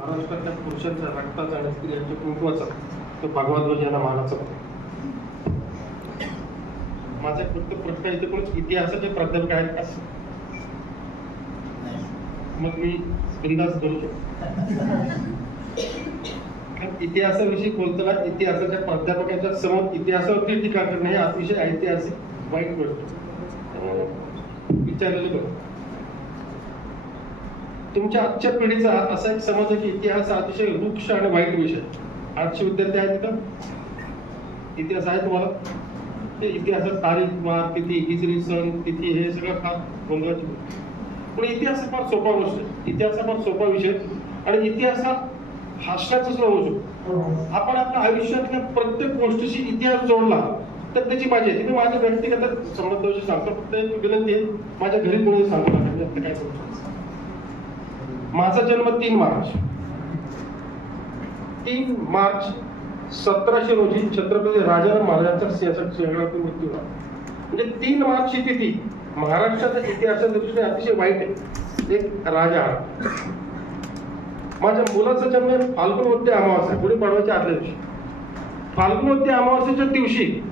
महाराष्ट्राच्या पुरुषांच्या रक्ताचा आणि स्त्रियांच्या कुंकवाचा तो भगवा ध्वज यांना मानाचा. माझा फक्त प्रश्न इथे कोण इतिहासाचे प्राध्यापक आहेत का? मग मी बिंदास करू शकतो. इतिहासाविषयी बोलताना इतिहासाच्या प्राध्यापकांच्या समोर इतिहासावरती टीका करणे हे अतिशय ऐतिहासिक वाईट गोष्ट विचारलेलं बरं. तुमच्या आजच्या पिढीचा असा एक समज आहे की इतिहास अतिशय वृक्ष आणि वाईट विषय. आजचे विद्यार्थी आहेत का? इतिहास आहे तुम्हाला? ते इतिहासात तारीख वार तिथी हिजरी सण तिथी हे सगळं फार गोंधळाची गोष्ट. पण इतिहास फार सोपा गोष्ट आहे. इतिहास फार सोपा विषय आणि इतिहास हा हसण्याचा सुद्धा होऊ शकतो. आपण आपल्या आयुष्यातल्या प्रत्येक गोष्टीशी इतिहास जोडला तर त्याची मजा येते. मी माझ्या व्यक्तिगत संबंधाविषयी सांगतो. फक्त एक विनंती आहे, माझ्या घरी कोणी सांगू नका मी आता काय करू शकतो. माझा जन्म 3 मार्च 1700 रोजी छत्रपती राजाराम महाराजांचा सिंहासनावर मृत्यू झाला. म्हणजे 3 मार्च ही तिथी महाराष्ट्राच्या इतिहासाच्या दृष्टीने अतिशय वाईट आहे. एक राजा. माझ्या मुलाचा जन्म फाल्गुनवती अमावास्या गुढीपाडव्याच्या आदल्या दिवशी. फाल्गुनवती अमावास्येच्या दिवशी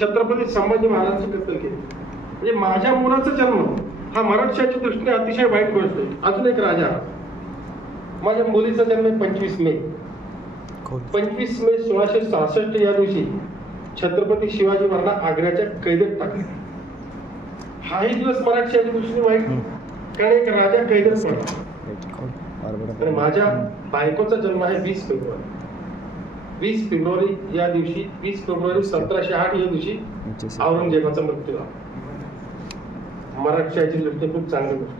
छत्रपती संभाजी महाराजांची कत्तल केली. म्हणजे माझ्या मुलाचा जन्म हा मराठशाहीच्या दृष्टीने अतिशय वाईट गोष्ट आहे. अजून एक राजा. माझ्या मुलीचा जन्म 25 मे 1666 या दिवशी छत्रपती शिवाजी महाराजांना आग्र्याच्या कैदेत टाकले. हाही दिवस मराठशाहीच्या दृष्टीने वाईट कारण एक राजा कैदेत पडला. माझ्या बायकोचा जन्म आहे 20 फेब्रुवारी या दिवशी 20 फेब्रुवारी 1708 या दिवशी औरंगजेबाचा मृत्यू झाला. मराठशाहीची दृष्टी खूप चांगली गोष्ट.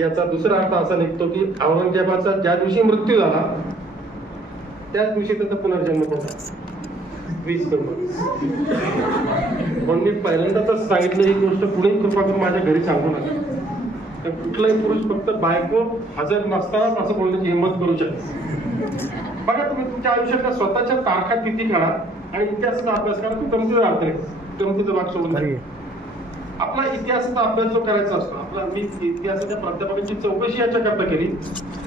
याचा दुसरा अर्थ असा निघतो की औरंगजेबाचा ज्या दिवशी मृत्यू झाला त्याच दिवशी त्याचा पुनर्जन्म झाला 20 फेब्रुवारी. म्हणून मी पहिल्यांदाच सांगितलं ही गोष्ट पुढे कृपा करून माझ्या घरी सांगू नका. कुठलाही पुरुष फक्त बायको हजर नसतानाच असं बोलण्याची हिंमत करू शकतो. बघा तुम्ही तुमच्या आयुष्यातल्या स्वतःच्या तारखा तिथी काढा आणि इतिहासाचा अभ्यास करा. तू गमतीचा अर्थ नाही, गमतीचा भाग सोडून आपला इतिहासाचा अभ्यास जो करायचा असतो. आपला मी इतिहासाच्या प्राध्यापकांची चौकशी याच्याकरता केली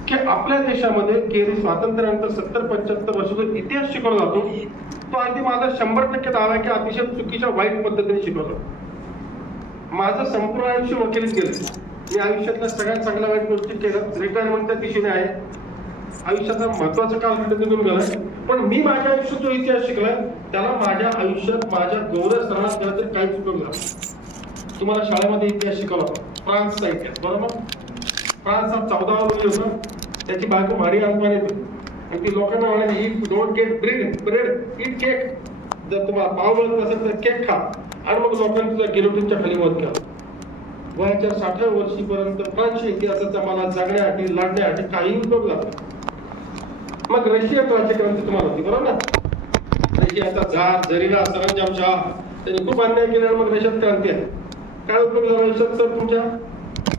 की आपल्या देशामध्ये गेली स्वातंत्र्यानंतर 70-75 वर्ष जो इतिहास शिकवला जातो तो अगदी माझा 100% दावा आहे की अतिशय चुकीच्या वाईट पद्धतीने शिकवला. माझं संपूर्ण आयुष्य वकिलीत गेलं. मी आयुष्यातल्या सगळ्यात चांगल्या वाईट गोष्टी केल्या. रिटायरमेंटच्या दिशेने आहे. आयुष्याचा महत्वाचा कालखंड निघून गेलाय. पण मी माझ्या आयुष्यात जो इतिहास शिकलाय त्याला माझ्या आयुष्यात माझ्या गौरव सणात केला तरी काहीच उपयोग झाला. तुम्हाला शाळेमध्ये इतिहास शिकवला फ्रान्सचा इतिहास बरोबर. फ्रान्स हा 14वा मुली होता. त्याची बायको भारी आत्माने होती आणि ती लोकांना म्हणाली it don't get bread it cake. जर तुम्हाला पाव मिळत नसेल तर केक खा. आणि मग लोकांनी तुझा गिलोटिनच्या खाली वध केला. वयाच्या 60व्या वर्षीपर्यंत फ्रान्सच्या इतिहासाचा मला जगण्यासाठी लढण्यासाठी काही उपयोग झाला. मग रशियन राज्यक्रांती तुम्हाला होती बरोबर ना. रशियाचा झार जरीना सरंजामशाह त्यांनी खूप अन्याय केला. मग रशियात क्रांती आहे. काय उपयोग झाला रशियात सर तुमच्या?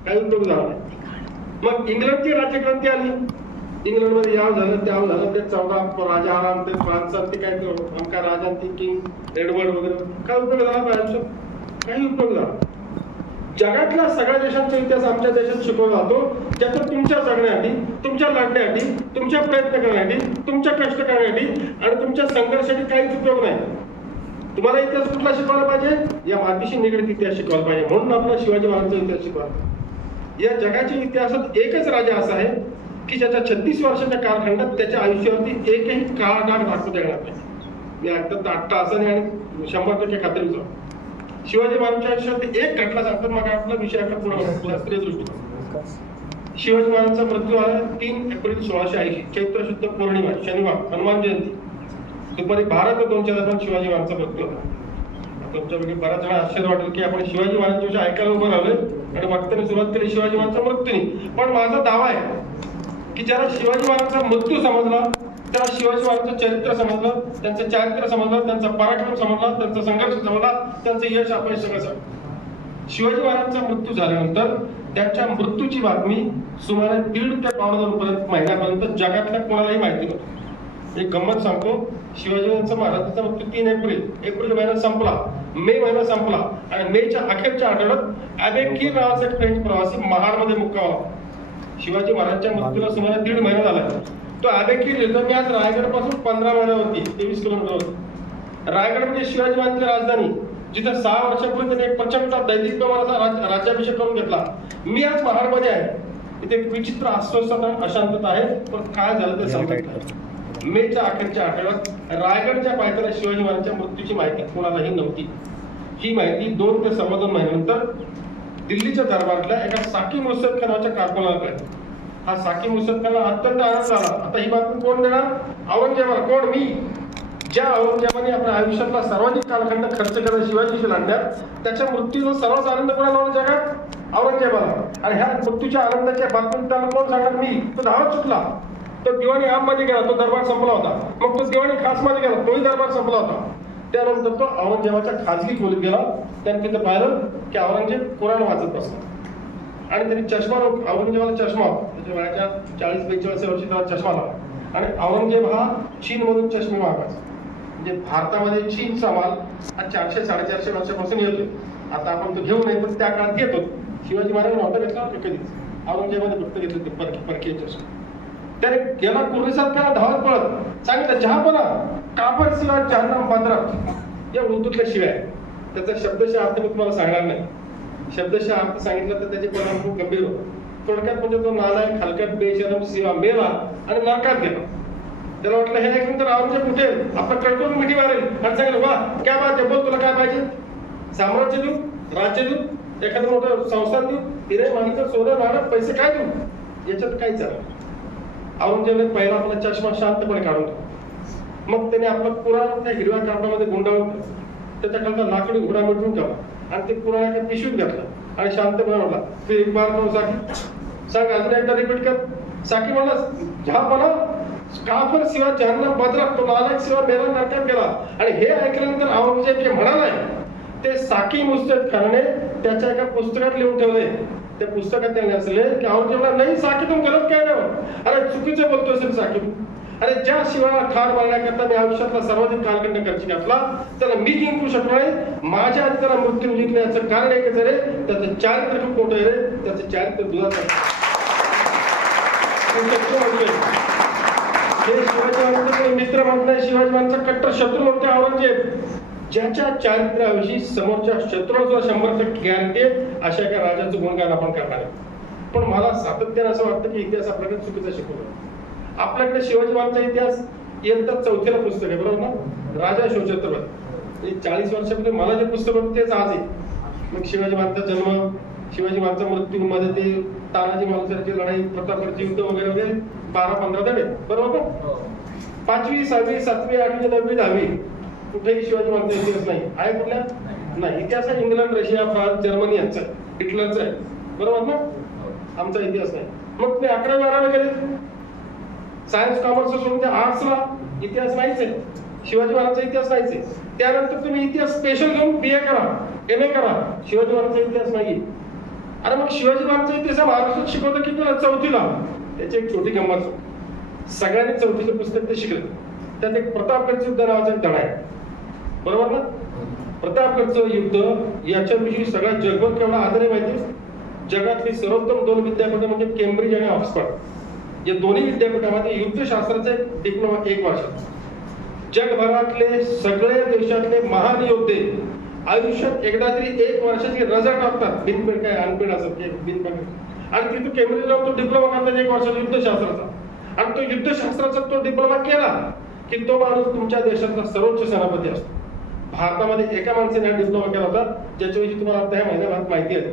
काही उपयोग झाला नाही. मग इंग्लंडची राज्यक्रांती आली. इंग्लंडमध्ये याव झालं त्याव झालं. ते 14 राजा आराम ते फ्रान्सचा ते काय आमका राजा ते किंग एडवर्ड वगैरे. काय उपयोग झाला आयुष्यात? काही उपयोग झाला. जगातल्या सगळ्या देशांचा इतिहास आमच्या देशात शिकवला जातो ज्यातून तुमच्या जगण्यासाठी तुमच्या लढण्यासाठी तुमच्या प्रयत्न करण्यासाठी तुमच्या कष्ट करण्यासाठी आणि तुमच्या संघर्षासाठी काहीच उपयोग नाही. तुम्हाला इतिहास कुठला शिकवायला पाहिजे? या मातीशी निगडीत इतिहास शिकवायला पाहिजे. म्हणून आपला शिवाजी महाराजांचा इतिहास शिकवायला. या जगाच्या इतिहासात एकच राजा असा आहे की ज्याच्या 36 वर्षाच्या कालखंडात त्याच्या आयुष्यावरती एकही काळा डाग दाखवू देणार नाही. मी आत्ता असं नाही आणि 100% खात्री विचार शिवाजी महाराजांच्या आयुष्यात एक घटना सांगतो. मग आपला विषय शास्त्रीय दृष्टी. शिवाजी महाराजांचा मृत्यू झाला 3 एप्रिल 1680 चैत्र शुद्ध पौर्णिमा शनिवार हनुमान जयंती दुपारी 12 ते 2च्या दरम्यान शिवाजी महाराजांचा मृत्यू झाला. तुमच्यापैकी बऱ्याच जण आश्चर्य वाटेल की आपण शिवाजी महाराजांच्या विषयी ऐकायला उभं राहिलोय आणि वक्त्याने सुरुवात केली शिवाजी महाराजांचा मृत्यू नाही. पण माझा दावा आहे की ज्याला शिवाजी महाराजांचा मृत्यू समजला त्याला शिवाजी महाराजांचं चरित्र समजलं, त्यांचं चारित्र्य समजलं, त्यांचा पराक्रम समजला, त्यांचा संघर्ष समजला, त्यांचं यश अपयश सगळं समजलं. शिवाजी महाराजांचा मृत्यू झाल्यानंतर त्याच्या मृत्यूची बातमी सुमारे 1.5 ते 1.5 महिन्यापर्यंत जगातल्या कोणालाही माहिती नव्हती. एक गंमत सांगतो. शिवाजी महाराजांचा मृत्यू 3 एप्रिल महिना संपला. मे महिना संपला आणि मेच्या अखेरच्या आठवड्यात अबे कीर नावाचा एक फ्रेंच प्रवासी महाडमध्ये मुक्काम. शिवाजी महाराजांच्या मृत्यूला सुमारे 1.5 महिना झाला. तो देखील येतो. मी आज रायगड पासून 15 महिन्यावरती 23 किलोमीटरवरती. रायगड म्हणजे शिवाजी महाराजांची राजधानी, जिथे 6 वर्षापूर्वी त्यांनी एक प्रचंड दैदिप्यमानाचा राज्याभिषेक करून घेतला. मी आज महाडमध्ये आहे. इथे विचित्र अस्वस्थता अशांतता आहे. पण काय झालं ते समजत. मेच्या अखेरच्या आठवड्यात रायगडच्या पायथ्याला शिवाजी महाराजांच्या मृत्यूची माहिती कोणालाही नव्हती. ही माहिती 2 ते 2.25 महिन्यानंतर दिल्लीच्या दरबारातल्या एका साकी मुर्शद खानाच्या कारकुनाला कळली. हा साकी मुर्शद खानला अत्यंत आनंद झाला. आता ही बातमी कोण देणार? औरंगजेबाला. कोण? मी. ज्या औरंगजेबाने आपल्या आयुष्यातला सर्वाधिक कालखंड खर्च केला शिवाजीशी लढण्यात, त्याच्या मृत्यूचा सर्वच आनंद कोणाला होता जगात? औरंगजेबाला. आणि ह्या मृत्यूच्या आनंदाच्या बातमी त्याला कोण सांगणार? मी. तो धावत सुटला. तो दिवाणी आम मध्ये गेला. तो दरबार संपला होता. मग तो दिवाणी खास मध्ये गेला. तोही दरबार संपला होता. त्यानंतर तो औरंगजेबाच्या खाजगी खोलीत गेला. त्याने तिथं पाहिलं की औरंगजेब कुराण वाचत बसला. आणि त्यांनी चष्मा, औरंगजेबाला चष्मा होता. त्याच्या वयाच्या 40-42 वर्षी त्याला चष्मा लावला. आणि औरंगजेब हा चीन मधून चष्मे मागायचा. म्हणजे भारतामध्ये चीनचा माल हा 400-450 वर्षापासून येतोय. आता आपण तो घेऊ नये, पण त्या काळात घेतो. शिवाजी महाराज नव्हता घेतला कधीच. औरंगजेबाने फक्त घेतलं ते परकीय चष्मे. त्याने गेला कुर्रीसात केला, धावत पळत सांगितलं, चहा बोला कापड शिवाय जहन्नम बंदरात. या उर्दूतल्या शिवाय त्याचा शब्दशः अर्थ मी तुम्हाला सांगणार नाही. शब्दशः अर्थ सांगितलं तर त्याचे परिणाम खूप गंभीर होतात. थोडक्यात म्हणजे तो नालायक, हलक्यात बेशरम शिवा मेला आणि नरकात गेला. त्याला वाटलं हे ऐकून तर औरंगजेब उठेल, आपलं कडकून मिठी मारेल आणि सांगेल, वा क्या बात आहे, बोल तुला काय पाहिजे? साम्राज्य देऊ? राज्य देऊ? एखादं मोठं संस्थान देऊ? हिरे माणिक, सोनं नाणं, पैसे काय देऊ? याच्यात काहीच झालं. औरंगजेबाने पहिला आपला चष्मा शांतपणे काढून टाकला. मग त्याने आपला पुराण त्या हिरव्या कापडामध्ये गुंडाळून त्याच्या खालचा लाकडी घोडा मिटवून ठेवला आणि ते पुराण एका पिशवीत घातलं आणि शांतपणे म्हणला, फिर एक बार करू साकी, सांग अजून एकदा रिपीट कर. साकी म्हणला, जहापणा काफर शिवाय जहन्नम बंदरात, तो नालायक शिवाय मेला नरकात गेला. आणि हे ऐकल्यानंतर औरंगजेब जे म्हणालाय ते साकी मुर्शद खानाने त्याच्या एका पुस्तकात लिहून ठेवले. त्या पुस्तकात त्यांनी असले की औरंगजेबला, नाही साकी तुम गलत काय ना, अरे चुकीचं बोलतो असेल साकी. अरे ज्या शिवाला ठार मारण्याकरता मी आयुष्यातला सर्वाधिक कालखंड खर्च घातला त्याला मी जिंकू शकलो नाही. माझ्या आधी त्याला मृत्यू जिंकण्याचं कारण एकच रे, त्याचं चारित्र्य खूप मोठं आहे रे. त्याचं चारित्र्य दुधाचं. हे शिवाजी महाराजांचे मित्र म्हणताय, शिवाजी महाराजांचा कट्टर शत्रू म्हणते औरंगजेब. ज्याच्या चारित्र्याविषयी समोरच्या शत्रूला 100% गॅरंटी अशा एका राजाचं गुणगान आपण करणार आहे. पण मला सातत्याने असं वाटतं की इतिहास आपल्याकडे चुकीचा शिकवतो. आपल्याकडे शिवाजी महाराजांचा इतिहास इयत्ता 4थीला पुस्तक आहे, बरोबर ना? राजा शिवछत्रपती. 40 वर्षापूर्वी मला जे पुस्तक होतं तेच आज आहे. मग शिवाजी महाराजांचा जन्म, शिवाजी महाराजांचा मृत्यू, मध्ये ते तानाजी मालुसरेची लढाई, प्रतापगडचे युद्ध वगैरे वगैरे 12-15 धडे, बरोबर ना? 5वी, 6वी, 7वी, 8वी, 9वी, 10वी कुठेही शिवाजी महाराजांचा इतिहास नाही आहे. कुठल्या? नाही. इतिहास आहे इंग्लंड, रशिया, फ्रान्स, जर्मनी यांचा आहे, हिटलरचा आहे, बरोबर ना? आमचा इतिहास नाही. मग मी 11वी 12वी गेले, सायन्स कॉमर्स सोडून त्या आर्ट्सला इतिहास नाहीच आहे. शिवाजी महाराजांचा इतिहास नाहीच आहे. त्यानंतर तुम्ही इतिहास स्पेशल घेऊन BA करा, MA करा, शिवाजी महाराजांचा इतिहास नाही. अरे मग शिवाजी महाराजांचा इतिहास महाराष्ट्रात शिकवतो की तुला 4थीला? त्याची एक छोटी गंमत. सगळ्यांनी 4थीचं पुस्तक ते शिकलं. त्यात एक प्रतापगडचं युद्ध नावाचा एक धडा आहे, बरोबर ना? प्रतापगडचं युद्ध याच्याविषयी सगळ्या जगभर केवढा आदर आहे माहिती? जगातली सर्वोत्तम 2 विद्यापीठ म्हणजे केम्ब्रिज आणि ऑक्सफर्ड. या दोन्ही विद्यापीठामध्ये युद्धशास्त्राचा एक डिप्लोमा 1 वर्षाचा. जगभरातले सगळे देशातले महान योद्धे आयुष्यात एकदा तरी 1 वर्षाची रजा टाकतात. बिनपेड काय अनपेड असत बिनपेड, आणि तिथून केम्ब्रिजला तो डिप्लोमा करतात 1 वर्षाचा युद्धशास्त्राचा. आणि तो युद्धशास्त्राचा तो डिप्लोमा केला की तो माणूस तुमच्या देशातला सर्वोच्च सेनापती असतो. भारतामध्ये एका माणसाने हा डिप्लोमा केला होता ज्याच्याविषयी तुम्हाला आता ह्या महिन्याभरात माहिती आहे.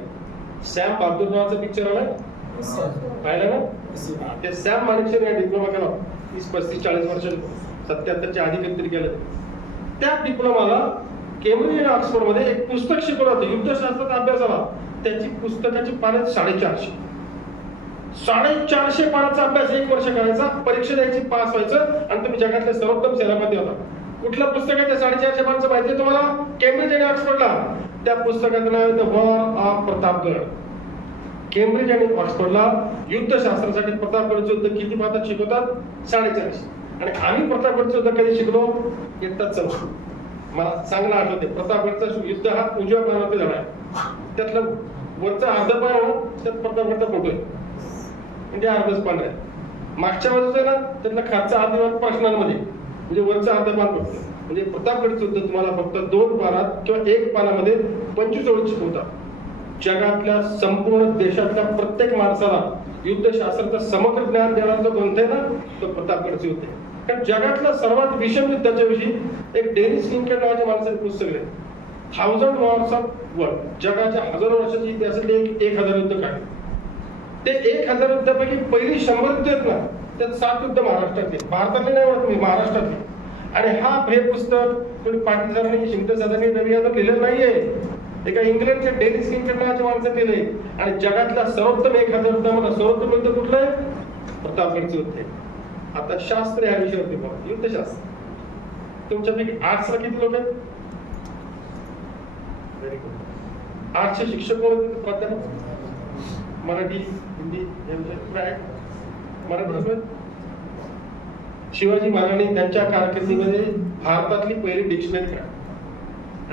सॅम बहादूर नावाचा पिक्चर आलाय, पाहिलं ना? ते सॅम माणिकशेने हा डिप्लोमा केला 30-35-40 वर्ष, 77च्या आधी कधीतरी केलं. त्या डिप्लोमाला केम्ब्रिज आणि ऑक्सफोर्डमध्ये एक पुस्तक शिकवलं होतं युद्धशास्त्राचा अभ्यास झाला. त्याची पुस्तकाची पाने 450. 450 पानाचा अभ्यास 1 वर्ष करायचा, परीक्षा द्यायची, पास व्हायचं आणि तुम्ही जगातले सर्वोत्तम सेनापती होता. कुठलं पुस्तक आहे त्या 450 पानाचं माहिती आहे तुम्हाला? केम्ब्रिज आणि ऑक्सफोर्डला. त्या पुस्तकाचं नाव आहे the war of Pratapgad. Cambridge आणि ऑक्सफोर्डला युद्धशास्त्रासाठी प्रतापगडचं युद्ध किती पानात शिकवतात? 450. आणि आम्ही प्रतापगडचं युद्ध कधी शिकलो? इयत्ता 4. मला चांगलं आठवते. प्रतापगडचा युद्ध हा उजव्या पानावरती झाला आहे. त्यातलं वरचा अर्ध पान त्यात प्रतापगडचा फोटो आहे. म्हणजे अर्धच पान आहे. मागच्या बाजूचा ना त्यातला खालचा अर्धा प्रश्नांमध्ये म्हणजे वरचा अर्धा पान पडतं. म्हणजे प्रतापगड युद्ध तुम्हाला फक्त 2 पानात किंवा 1 पानामध्ये 25 ओळी शिकवतात. जगातल्या संपूर्ण देशातल्या प्रत्येक माणसाला युद्धशास्त्राचं समग्र ज्ञान देणारा जो ग्रंथ आहे ना तो प्रतापगडचं युद्ध आहे. कारण जगातल्या सर्वात विषम युद्धाच्या विषयी एक डेनिस लिंकन नावाच्या माणसाचे पुस्तक आहे 1000 Wars of World. जगाच्या हजारो वर्षाच्या इतिहासातले 1000 युद्ध काढले. ते 1000 युद्धापैकी पहिली 100 युद्ध आहेत ना त्यात 7 युद्ध महाराष्ट्रातले, भारतातले नाही म्हणत मी, महाराष्ट्रातले. आणि हे पुस्तक कोणी पाटील सरांनी शिंदे सरांनी रवी यादव लिहिलेलं नाहीये, एका इंग्लंडच्या डेनिस लिंकन नावाच्या माणसाने लिहिलंय. आणि जगातल्या सर्वोत्तम 1000 युद्धामध्ये सर्वोत्तम युद्ध कुठलं आहे? प्रतापगडचं युद्ध आहे. आता शास्त्र या विषयावरती बोला, युद्धशास्त्र. तुमच्यापैकी आर्ट्सला किती लोक आहेत? Very good. आर्ट्सचे शिक्षक कोण होते? प्राध्यापक मराठी, हिंदी या विषयात मराठी. शिवाजी महाराजांनी त्यांच्या कारकिर्दीमध्ये भारतातली पहिली डिक्शनरी काढली.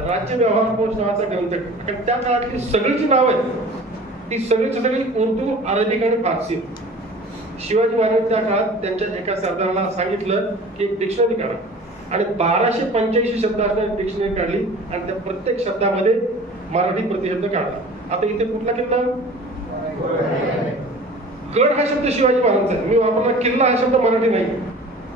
राज्य व्यवहार कोश नावाचा ग्रंथ. कारण त्या काळातली सगळी जी नाव आहेत ती सगळी उर्दू, अरेबिक आणि फारसी. शिवाजी महाराजांनी त्या काळात त्यांच्या एका सरदाराला सांगितलं की एक डिक्शनरी काढा आणि 1285 शब्द असणारी डिक्शनरी काढली आणि त्या प्रत्येक शब्दामध्ये मराठी प्रतिशब्द काढला. आता इथे कुठला किल्ला? गड हा शब्द शिवाजी महाराजांचा आहे. मी वापरला किल्ला हा शब्द मराठी नाही.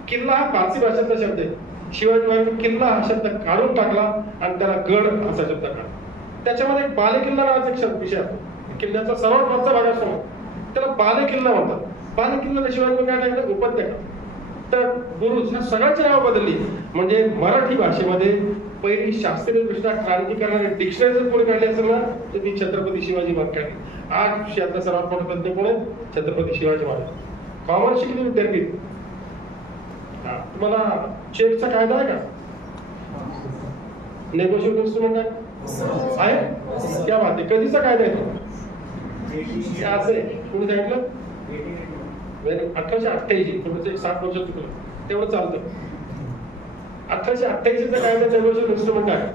किल्ला हा फारसी भाषेतला शब्द आहे. शिवाजी महाराजांनी किल्ला हा शब्द काढून टाकला आणि त्याला गड असा शब्द काढला. त्याच्यामध्ये एक बालेकिल्ला नावाचा एक विषय असतो. किल्ल्याचा सर्वात वरचा भाग असतो त्याला बालेकिल्ला म्हणतात. बालेकिल्ल्याला शिवाजी काय टाकलं? उपत्यका. तर बुरुज ह्या सगळ्याची नाव बदलली. म्हणजे मराठी भाषेमध्ये पहिली शास्त्रीय दृष्ट्या क्रांती करणारी डिक्शनरी जर कोणी काढली असेल ना तर ती छत्रपती शिवाजी महाराज काढली. आज विषयातला सर्वात मोठा तज्ञ कोण आहे? छत्रपती शिवाजी महाराज. कॉमर्स शिकले विद्यार्थी. तुम्हाला चेकचा कायदा आहे का? नेगोशिएबल इन्स्ट्रुमेंट आहे? क्या बात आहे. कधीचा कायदा आहे तो? असे कोणी सांगितलं? 1888. थोडंसं 60 वर्ष चुकलं तेवढं चालतं. 1888चा कायदा नेगोशिएबल इन्स्ट्रुमेंट आहे.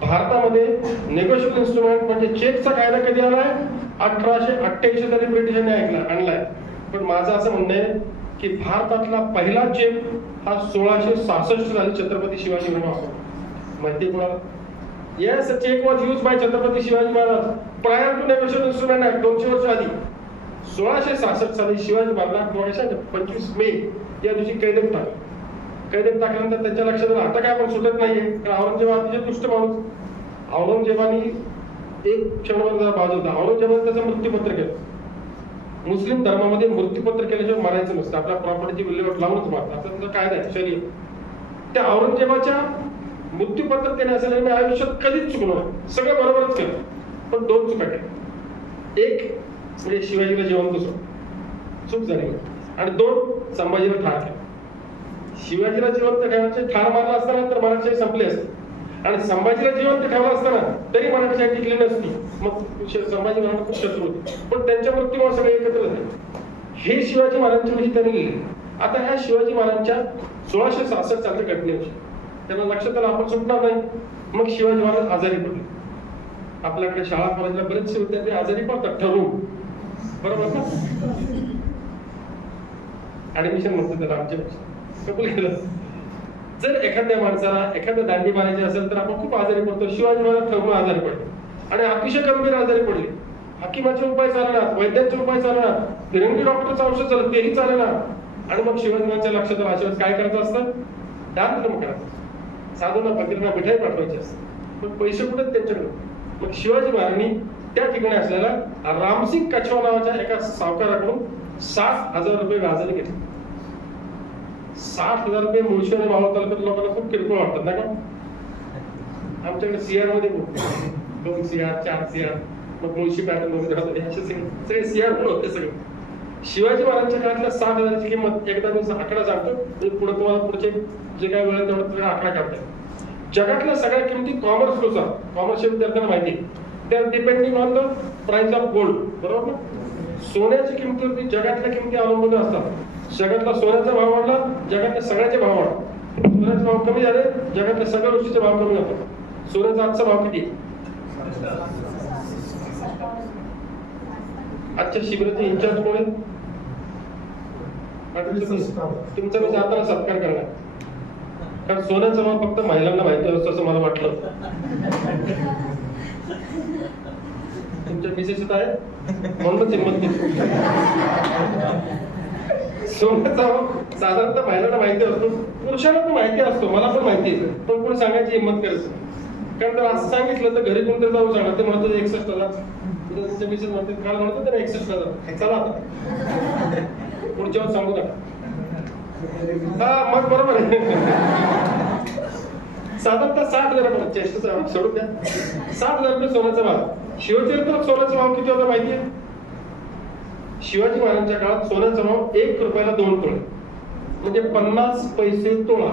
भारतामध्ये नेगोशिएबल इन्स्ट्रुमेंट म्हणजे चेकचा कायदा कधी आलाय? 1888 तरी ब्रिटिशांनी आणलाय. पण माझं असं म्हणणं आहे की भारतातला पहिला चेक हा 1666 साली छत्रपती शिवाजी महाराज. माहिती कोणाला? Yes, cheque was use by Chhatrapati Shivaji Maharaj prior to negotiable instrument act. 200 वर्ष आधी 1666 साली शिवाजी महाराज 25 मे या दिवशी कैदेत टाकलं. कैदेत टाकल्यानंतर त्यांच्या लक्षात आलं आता काय आपण सुटत नाहीये. कारण औरंगजेब अतिशय दुष्ट माणूस. औरंगजेबानी एक क्षणभर जरा बाजू होता. औरंगजेबाने त्याचं मृत्यूपत्र केलं. मुस्लिम धर्मामध्ये मृत्यूपत्र केल्याशिवाय मारायचं नसतं. आपल्या प्रॉपर्टीची विल्हेवाट लावूनच मारतात. आता त्याचा कायदा आहे शरीर. त्या औरंगजेबाच्या मृत्यूपत्र केले असेल मी आयुष्यात कधीच चुकलो. सगळं बरोबरच केलं पण 2 चुका केल्या. एक म्हणजे शिवाजीला जिवंत चूक झाली आणि 2 संभाजीला ठार केलं. शिवाजीला जिवंत ठेवायचे ठार मारला असताना तर मराठीशाही संपली असते आणि संभाजीला जिवंत ठेवला असताना तरी मराठीशाही टिकली नसती. मग संभाजी महाराज खूप शत्रू होते पण त्यांच्या मृत्यूमुळे सगळे एकत्र झाले. हे शिवाजी महाराजांच्या विषयी त्यांनी लिहिले. आता ह्या शिवाजी महाराजांच्या 1666 सालच्या घटनेविषयी त्यांना लक्षात आलं आपण सुटणार नाही. मग शिवाजी महाराज आजारी पडले. आपल्याकडे शाळा कॉलेजला बरेचसे विद्यार्थी आजारी पडतात ठरवून, बरोबर ना? ऍडमिशन म्हणतो त्याला आमच्यापेक्षा कबूल केलं. जर एखाद्या माणसाला एखाद्या दांडी मारायची असेल तर आपण खूप आजारी पडतो. शिवाजी महाराज ठरवून आजारी पडले आणि अतिशय गंभीर आजारी पडले. हकीमाचे उपाय चालणार, वैद्यांचे उपाय चालणार, फिरंगी डॉक्टरचं औषध झालं तेही चालणार. आणि मग शिवाजी महाराजांच्या लक्षात आलं अशा काय करायचं असतं? दान धर्म करायचं. साधूंना फकीरांना मिठाई पाठवायची असते पण पैसे कुठे त्यांच्याकडे. मग शिवाजी महाराजांनी त्या ठिकाणी असलेला रामसिंग कछवा नावाच्या एका सावकाराकडून 60,000 रुपये व्याजाने घेतले. 60,000 रुपये मुळशी आणि मावळ तालुक्यात लोकांना खूप किरकोळ वाटतात ना का? आमच्याकडे CR मध्ये 2 CR 4 CR मग मुळशी पॅटर्न वगैरे होते. असे सगळे CR पण होते सगळे. शिवाजी महाराजांच्या काळातल्या 60,000ची किंमत एकदा मी आकडा सांगतो म्हणजे पुढे तुम्हाला पुढचे जे काय वेळ तेवढा आकडा काढता. जगातल्या सगळ्या किमती कॉमर्सनुसार, कॉमर्सच्या विद्यार्थ्यांना माहिती त्या depending on the price of gold, बरोबर ना? सोन्याच्या किमतीवरती जगातल्या किमती अवलंबून असतात. जगातला सोन्याचा भाव वाढला, जगातल्या सगळ्याचे भाव वाढला. सोन्याचे भाव कमी झाले, जगातल्या सगळ्या गोष्टीचे भाव कमी होतात. सोन्याचा आजचा भाव किती? आजच्या शिबिराचे इन्चार्ज कोण आहेत? तुमचा मी जाताना सत्कार करणार, कारण सोन्याचा भाव फक्त महिलांना माहिती असतो असं मला वाटलं. तुमच्या मिसेस आहे म्हणूनच हिंमत केली. सोन्याचा भाव साधारणतः महिलांना माहिती असतो, पुरुषांना पण माहिती असतो, मला पण माहिती आहे, पण कोणी सांगायची हिंमत करत. कारण जर असं सांगितलं तर घरी कोणतरी जाऊ सांगणार, ते म्हणतो 61,000. तुमच्या मिसेस म्हणते काल म्हणतो त्याला 61,000. चला आता पुढच्या वेळेस सांगू नका. हा मग बरोबर आहे. साधारणतः 60,000 चेष्टा सोडून द्या. 60,000 रुपये सोन्याचा भाव. शिवचरित्रात सोन्याचा भाव किती होता माहितीये? शिवाजी महाराजांच्या काळात सोन्याचा भाव 1 रुपयाला 2 तोळे, म्हणजे 50 पैसे तोळा.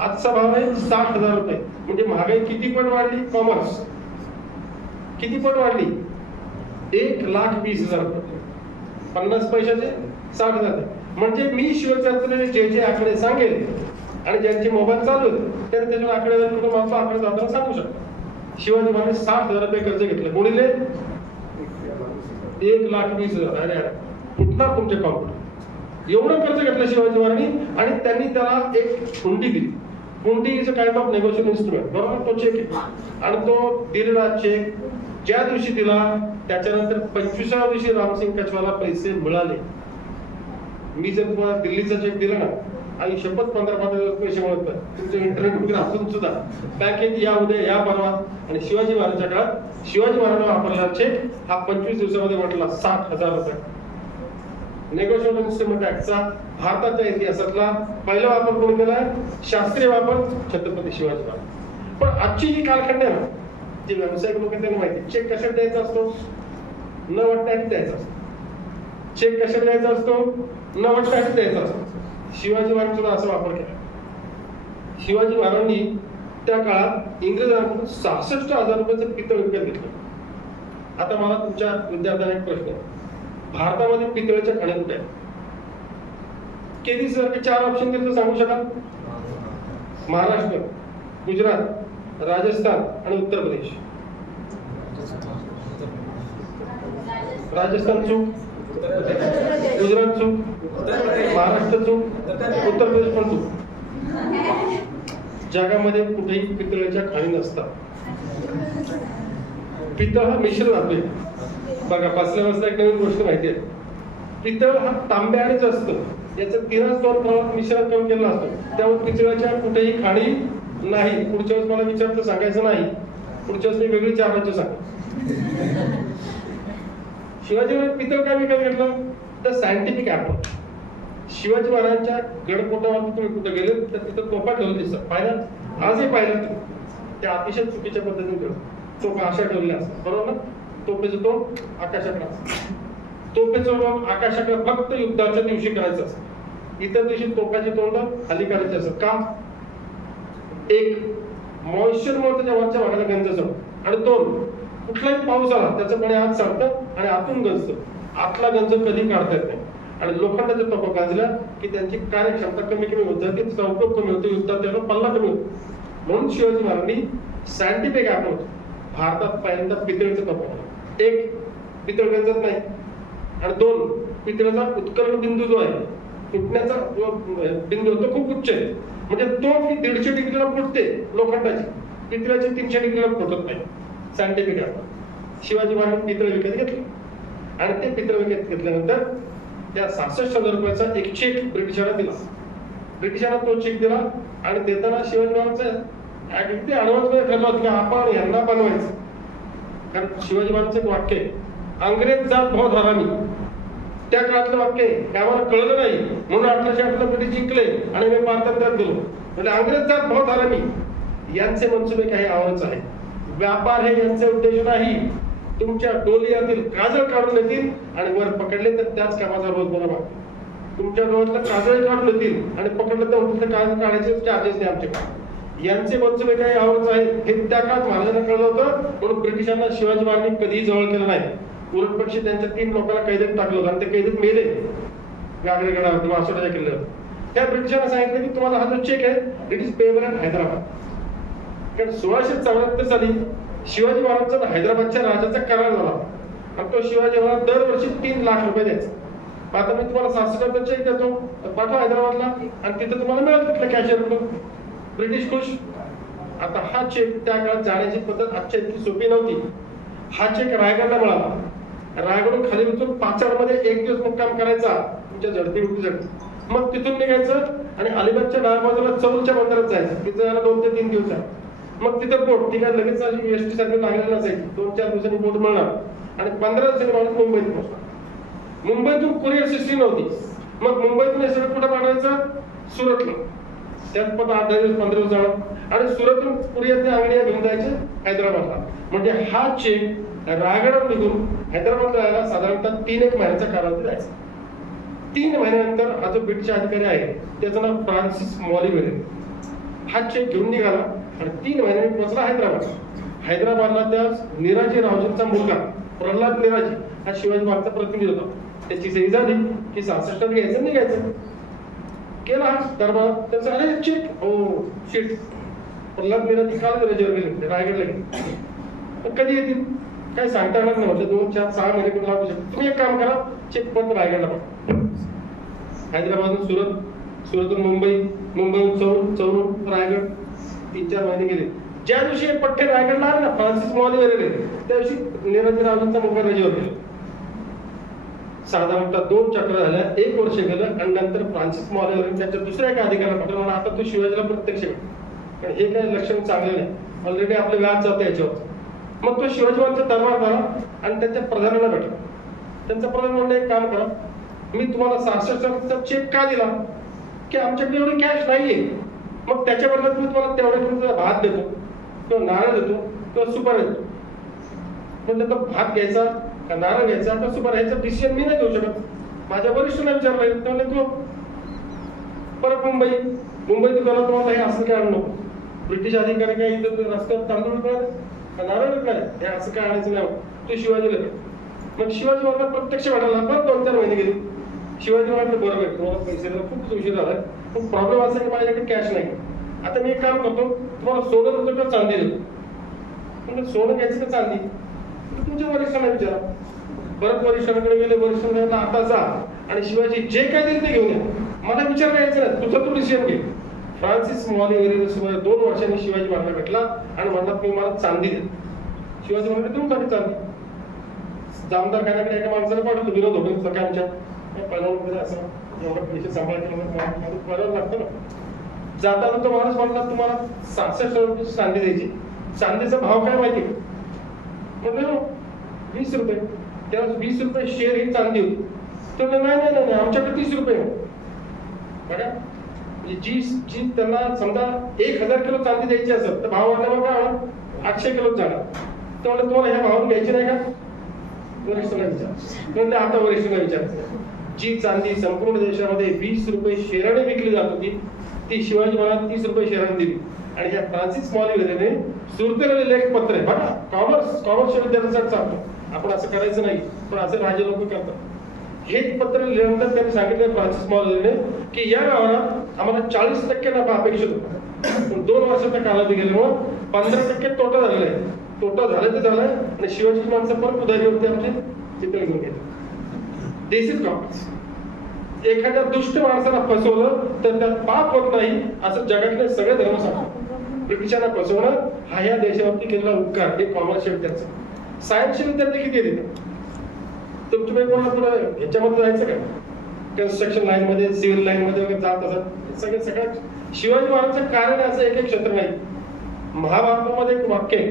आजचा भाव आहे 60,000 रुपये. म्हणजे महागाई किती पट वाढली? कॉमर्स किती पट वाढली? 1,20,000 रुपये. 50 पैशाचे 60,000. म्हणजे मी शिवचरित्राचे जे जे आकडे सांगेल आणि ज्यांचे मोबाईल चालू आहेत त्यांनी त्याच्यावर आकडे जाताना सांगू शकतो. शिवाजी महाराज 60,000 रुपये कर्ज घेतले, गुणिले 1,20,000. अरे कुठणार तुमचे कॉम्प्युटर? एवढं कर्ज घेतलं शिवाजी महाराजांनी, आणि त्यांनी त्याला एक हुंडी दिली. हुंडी is a kind of negotiation instrument, बरोबर? तो चेक आहे, आणि तो दिलेला चेक ज्या दिवशी दिला त्याच्यानंतर 25व्या दिवशी रामसिंग कछवाला पैसे मिळाले. मी जर तुम्हाला दिल्लीचा चेक दिला ना, आणि शपथ 15-15 दिवस पैसे मिळत नाही, तुमचं इंटरनेट वगैरे असून सुद्धा पॅकेज या उद्या या परवा. आणि शिवाजी महाराजांच्या काळात शिवाजी महाराजांना वापरलेला चेक हा 25 दिवसामध्ये म्हटला 60,000 रुपये. नेगोशिएशन इन्स्ट्रुमेंट ऍक्टचा भारताच्या इतिहासातला पहिला वापर कोणी केलाय? शास्त्रीय वापर छत्रपती शिवाजी महाराज. पण आजची जी कालखंड आहे ना, जे व्यावसायिक लोक त्यांना माहिती, चेक कशात द्यायचा असतो? न वाटण्यासाठी द्यायचा असतो. चेक कशात द्यायचा असतो? न वाटण्यासाठी द्यायचा असतो. शिवाजी महाराजांचा असा वापर केला. शिवाजी महाराजांनी त्या काळात इंग्रजांकडून 66,000 रुपयाचं पितळ विकत घेतलं. आता मला तुमच्या विद्यार्थ्यांना एक प्रश्न आहे, भारतामध्ये पितळेच्या खाण्या कुठे आहेत? केदी सारखे 4 ऑप्शन दिले तर सांगू शकाल? महाराष्ट्र, गुजरात, राजस्थान आणि उत्तर प्रदेश. राजस्थान चूक, गुजरात चूक, महाराष्ट्र चूक, उत्तर प्रदेश पण चूक. जगामध्ये कुठेही पितळेच्या खाणी नसतात. पितळ हा मिश्र धातू आहे. बघा, बसल्या एक नवीन गोष्ट माहिती आहे. पितळ हा तांब्यानेच असतं, याचं 3 प्रमाणात मिश्रण करून केलेलं असतं, त्यामुळे पितळाच्या कुठेही खाणी नाही. पुढच्या वेळेस मला विचारलं सांगायचं नाही, पुढच्या वेळेस मी वेगळी 4 राज्य सांग. शिवाजी महाराज पितळ काय विकत घेतलं? The scientific approach. शिवाजी महाराजांच्या गडकोटावर तुम्ही कुठे गेले तर तिथं तोफा ठेवलं दिसतात, पाहिलं? आजही पाहिलं तर त्या अतिशय चुकीच्या पद्धतीने ठेवलं. तोफा अशा ठेवल्या असतात, बरोबर ना? तोफेचं तोंड आकाशाकडे असतं. तोफेचं तोंड आकाशाकडे फक्त युद्धाच्या दिवशी करायचं असतं. इतर दिवशी तोफाचे तोंड खाली काढायचे असतात. का? एक, मॉइश्चर मुळे त्याच्या वरच्या भागाला गंज चढतो, आणि 2, कुठलाही पाऊस आला त्याचं पाणी आत साडतं आणि आतून गंजतं. आतला गंज कधी काढता येत नाही. आणि लोखंडाच्या तोफा गाजल्या की त्यांची कार्यक्षमता कमी होत जाते, त्याचा उपयोग कमी होतो, युद्धात त्याचा पल्ला कमी होतो. म्हणून शिवाजी महाराजांनी सायंटिफिक अप्रोच भारतात पहिल्यांदा पितळेचं तोफा. 1, पितळ गंजत नाही, आणि 2, पितळेचा उत्कर्ण बिंदू जो आहे, फुटण्याचा बिंदू तो खूप उच्च आहे. म्हणजे तोफ ही 150 डिग्रीला फुटते लोखंडाची, पितळाची 300 डिग्रीला फुटत नाही. Scientific approach. शिवाजी महाराजांनी पितळ विकत घेतलं, आणि ते पितळ विकत घेतल्यानंतर त्या 66,000 रुपयाचा एक चेक ब्रिटिशांना दिला. ब्रिटिशांना तो चेक दिला, आणि देताना शिवाजी महाराजांचं अगदी अडवान्समध्ये ठरलं होतं की आपण यांना बनवायचं. कारण शिवाजी महाराजांचं एक वाक्य आहे, अंग्रेज जात बहुत हरामी. त्या काळातलं वाक्य आहे, हे आम्हाला कळलं नाही म्हणून 1808 ब्रिटिश जिंकले आणि मी पारतंत्र्यात गेलो. म्हणजे अंग्रेज जात बहुत हरामी. यांचे मनसुबे काही आवडच आहे. व्यापार हे यांचे उद्देश नाही. तुमच्या डोलियातील काजळ काढून येतील आणि वर पकडले तर त्याच कामाचा रोज बनवा. तुमच्या डोळ्यातलं काजळ काढून येतील आणि पकडलं तर काजळ काढायचे चार्जेस नाही आमच्याकडे. यांचे मनसुबे काही आवडच आहेत हे त्या काळात महाराजांना कळलं होतं. म्हणून ब्रिटिशांना शिवाजी महाराजांनी कधीही जवळ केलं नाही. उलटपक्षी त्यांच्या 3 लोकांना कैदेत टाकलं होतं, आणि ते कैदेत मेले गागरेगडावर, वासोड्याच्या किल्ल्यावर. त्या ब्रिटिशांना सांगितलं की तुम्हाला हा जो चेक आहे it is payable in Hyderabad. कारण 1674 साली शिवाजी महाराजांचा हैदराबादच्या राजाचा करार झाला, आणि तो शिवाजी महाराज दरवर्षी 3 लाख रुपये द्यायचा. आता मी तुम्हाला 66 चेक देतो, पाठवा हैदराबादला आणि तिथे तुम्हाला मिळेल तिथलं कॅशियर करून. ब्रिटिश खुश. आता हा चेक त्या काळात जाण्याची पद्धत आजच्या इतकी सोपी नव्हती. हा चेक रायगडला मिळाला. रायगडून खाली उतरून पाचाडमध्ये 1 दिवस मुक्काम करायचा तुमच्या झडती उठीसाठी. मग तिथून निघायचं आणि अलिबागच्या डाव्या बाजूला चौलच्या बंदरात जायचं. तिथं जायला 2 ते 3 दिवस आहे. मग तिथं बोट ती काय लगेच एसटी साठी लागलेली नसायची. 2-4 दिवसांनी बोट मिळणार आणि 15 दिवसांनी माणूस मुंबईत पोहोचणार. मुंबईतून कुरिअर सिस्टीम नव्हती. मग मुंबईतून हे सगळं कुठं पाठवायचं? सुरतला. त्यात पण 8-10 दिवस 15 दिवस जाणार आणि सुरतून कुरिअरच्या अंगड्या घेऊन जायचे हैदराबादला. म्हणजे हा चेक रायगडावर निघून हैदराबादला जायला साधारणतः 3-1 महिन्याचा कालावधी जायचा. 3 महिन्यानंतर हा जो ब्रिटिश अधिकारी आहे त्याचं नाव फ्रान्सिस मॉलिव्हर. हा चेक घेऊन निघाला आणि 3 महिन्यांनी पोहोचला हैदराबाद. हैदराबादला त्या निराजी रावजींचा मुलगा प्रल्हाद निराजी हा शिवाजी महाराजचा प्रतिनिधी होता. त्याची सही झाली की 66 घ्यायचं निघायचं. केला दरबार त्याचा अरे चेक हो शिट प्रल्हाद निराजी काल निराजीवर गेले रायगडला गेले. कधी येतील काय सांगता येणार नाही. म्हटलं 2-4-6 महिने कुठे लागू शकतो. तुम्ही एक काम करा चेक परत रायगडला पाठवा. हैदराबादून सुरत, सुरतून मुंबई, मुंबईहून चौरून रायगड 3-4 महिने गेले. ज्या दिवशी हे पठ्ठे रायगडला आले ना फ्रान्सिस मॉलिव्हर त्या दिवशी निराजी रावजींचा मुलगा रजेवर गेला. साधारणतः 2 चक्र झाल्या, 1 वर्ष गेलं आणि नंतर फ्रान्सिस मॉलिव्हर त्याच्या दुसऱ्या एका अधिकाऱ्याला पाठवलं. आता तो शिवाजीला प्रत्यक्ष भेट. पण हे काही लक्षण चांगलं नाही. ऑलरेडी आपलं व्याज जातं याच्यावर. मग तो शिवाजी महाराजांचा दरबार झाला आणि त्यांच्या प्रधानाला भेटला. त्यांचा प्रधान म्हणलं एक काम करा, मी तुम्हाला 66चा चेक का दिला की आमच्याकडे एवढी कॅश नाहीये. मग त्याच्या बदल्यात मी तुम्हाला तेवढ्या भात देतो किंवा नारळ देतो किंवा सुपारी देतो. म्हणजे तो भात घ्यायचा का नारळ घ्यायचा का सुपारी घ्यायचा डिसिजन मी नाही घेऊ शकत. माझ्या वरिष्ठांना विचारलं त्यामुळे तो परत मुंबईत गेला. तुम्हाला हे असं काय आणू नको. ब्रिटिश अधिकारी काय इथं रस्त्यात तांदूळ विकणार का नारळ विकणार हे असं काय आणायचं नाही. तो शिवाजीला मग शिवाजी महाराज प्रत्यक्ष भेटायला परत 2-4 महिने गेले. शिवाजी महाराज बरोबर तुम्हाला पैसे खूप उशीर झाला. पण प्रॉब्लेम असा की माझ्याकडे कॅश नाही. आता मी एक काम करतो तुम्हाला सोनं देतो का चांदी देतो. म्हणजे सोनं घ्यायचं का चांदी तुमच्या वरिष्ठांना विचारा. परत वरिष्ठांकडे गेले. वरिष्ठांना आता जा आणि शिवाजी जे काय देईल ते घेऊन या. मला विचार यायचं नाही. तुझा तू डिसिजन घे. फ्रान्सिस मॉलिव्हर सुमारे 2 वर्षांनी शिवाजी महाराज भेटला आणि म्हणला तुम्ही मला चांदी दे. शिवाजी महाराज देऊन टाकली चांदी. जामदार खाण्याकडे एका माणसाला पाठवलं विरोध होतो सगळ्यांच्या पहिल्यांदा असं एवढं पैसे सांभाळायचे करावं लागतं ना. जाताना तो माणूस म्हणला तुम्हाला 66 रुपये चांदी द्यायची. चांदीचा भाव काय माहिती म्हणलं 20 रुपये. त्यावेळेस 20 रुपये शेअर ही चांदी होती. तर नाही आमच्याकडे 30 रुपये बघा. म्हणजे जी त्यांना समजा 1000 किलो चांदी द्यायची असेल तर भाव वाढला बघा 800 किलो जाणार. तर म्हणलं तुम्हाला ह्या भावाने घ्यायची नाही का. वरिष्ठांना विचार म्हणजे आता वरिष्ठांना विचारायचं. जी चांदी संपूर्ण देशामध्ये 20 रुपये शेअराने विकली जात होती ती शिवाजी महाराज 30 रुपये शेअराने दिली. आणि ह्या फ्रान्सिस मॉलिव्हरने सुरतेला लेख पत्र आहे बघा. कॉमर्स विद्यार्थ्यांसाठी सांगतो आपण असं करायचं नाही पण असं राजे लोक करतात. हे पत्र लिहिल्यानंतर त्यांनी सांगितलं फ्रान्सिस मॉलिव्हरने की या व्यवहारात आम्हाला 40% नफा अपेक्षित होता. पण 2 वर्षाचा कालावधी गेल्यामुळे 15% तोटा झालेला आहे. तोटा झाला तर झालाय आणि शिवाजी माणसं परत उधारीवरती आमचे चित्र घेऊन गेले. दिस इज कॉमर्स. एखाद्या दुष्ट माणसाला फसवलं तर त्यात पाप होत नाही असं जगातले सगळे धर्म सांगतात. ब्रिटिशांना फसवणं हा या देशावरती केलेला उपकार. हे कॉमर्शियल विद्यार्थी. सायन्सचे विद्यार्थी किती येतात तुमच्या कोणाला ह्याच्यामध्ये जायचं का कन्स्ट्रक्शन लाईन मध्ये सिव्हिल लाईन मध्ये वगैरे जात असत सगळ्यात. शिवाजी महाराजांचं कारण असं एक क्षेत्र नाही. महाभारतामध्ये एक वाक्य आहे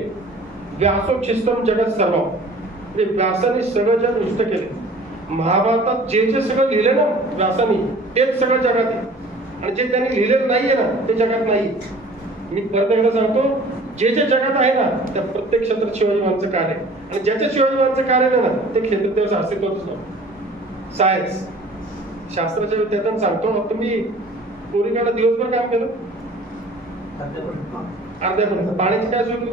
व्यासोच्छिष्टम जगत सर्व. म्हणजे व्यासाने सगळं जग नष्ट केले. महाभारतात जे सगळं लिहिले ना व्यासानी तेच सगळं जगात आहे आणि जे त्यांनी लिहिलेलं नाहीये ना ते जगात नाही. मी परत एकदा सांगतो जे जगात आहे ना त्या प्रत्येक क्षेत्रात शिवाजी महाराजांचं कार्य आहे आणि ज्याच्या शिवाजी महाराजांचं कार्य आहे ना ते क्षेत्र त्याचं अस्तित्वच नव्हतं. सायन्स शास्त्राच्या विद्यार्थ्यांना सांगतो तुम्ही पोरीकडे दिवसभर काम केलं अर्ध्यापर्यंत पाण्याची काय सोय होती.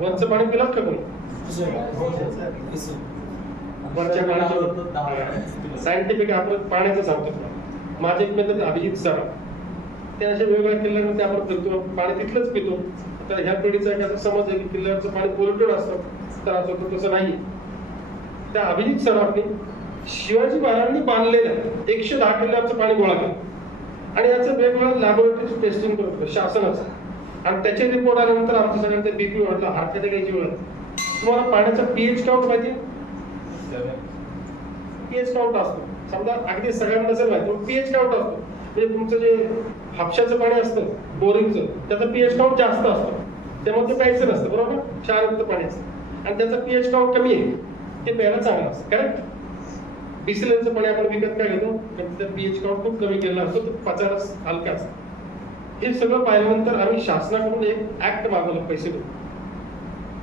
वरचं पाणी पिलात का कोणी वरच्या पाण्याचं सायंटिफिक आपण पाण्याचं सांगतो. माझे एक मित्र अभिजित सर ते अशा वेगवेगळ्या किल्ल्यावर आपण फिरतो पाणी तिथलंच पितो. तर ह्या पिढीचा एक असा समज आहे की किल्ल्यावरचं पाणी पोल्युटेड असतं त्रास होतो तसं नाही. त्या अभिजित सराफने शिवाजी महाराजांनी बांधलेलं 110 किल्ल्यावरचं पाणी गोळा केलं आणि याचं वेगवेगळ्या लॅबोरेटरी टेस्टिंग करत होतं शासनाचं आणि त्याचे रिपोर्ट आल्यानंतर आमच्या सगळ्यांचा बीपी वाढला, हार्ट अटॅक यायची वेळ. तुम्हाला पाण्याचा पीएच काउंट माहिती? पीएच काउंट असतो, समजा अगदी सगळ्यांना नसेल माहिती पण पीएच काउंट असतो. म्हणजे तुमचं जे हापशाचं पाणी असतं बोरिंगचं त्याचा पीएच काउंट जास्त असतो, त्यामुळे ते प्यायचं नसतं बरोबर ना, क्षारयुक्त पाण्याचं, आणि त्याचा पीएच काउंट कमी आहे ते प्यायला चांगलं असतं. करेक्ट? बिसलेरीचं पाणी आपण विकत काय घेतो कारण त्याचा पीएच काउंट खूप कमी केलेला असतो, तो पचायला हलका असतो. हे सगळं पाहिल्यानंतर आम्ही शासनाकडून एक ऍक्ट मागवलं पैसे देऊन.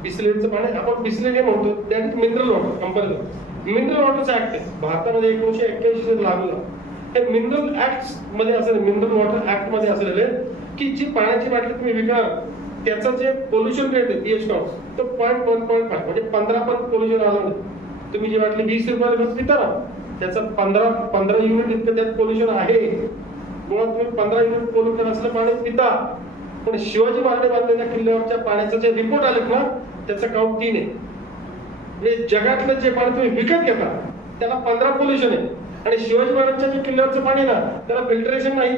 बिसलेरीचं पाणी आपण बिसलेरी म्हणतो, त्यात मिनरल वॉटर कंपेअर करतो. मिनरल वॉटरचा ऍक्ट आहे भारतामध्ये 1981 लागू झाला. हे मिनरल ऍक्ट मध्ये असं मिनरल वॉटर ऍक्ट मध्ये असलेलं आहे की जी पाण्याची बाटली तुम्ही विकणार त्याचं जे पोल्युशन रेट आहे पीएच काउंट तो 0.1.5 म्हणजे 15 पण पोल्युशन आलं. तुम्ही जी बाटली 20 रुपयाला पिता ना त्याचं 15 युनिट इतकं त्यात पोल्युशन आहे. मुळात तुम्ही 15 युनिट पोल्युशन असलं पाणी पिता, पण शिवाजी महाराज बांधलेल्या किल्ल्यावरच्या पाण्याचं जे रिपोर्ट आलेत ना त्याचं काउंट 3 आहे. म्हणजे जगातलं जे पाणी तुम्ही विकत घेता त्याला 15 पोल्युशन आहे आणि शिवाजी महाराजांच्या जे किल्ल्यावरचं पाणी ना त्याला फिल्टरेशन नाही,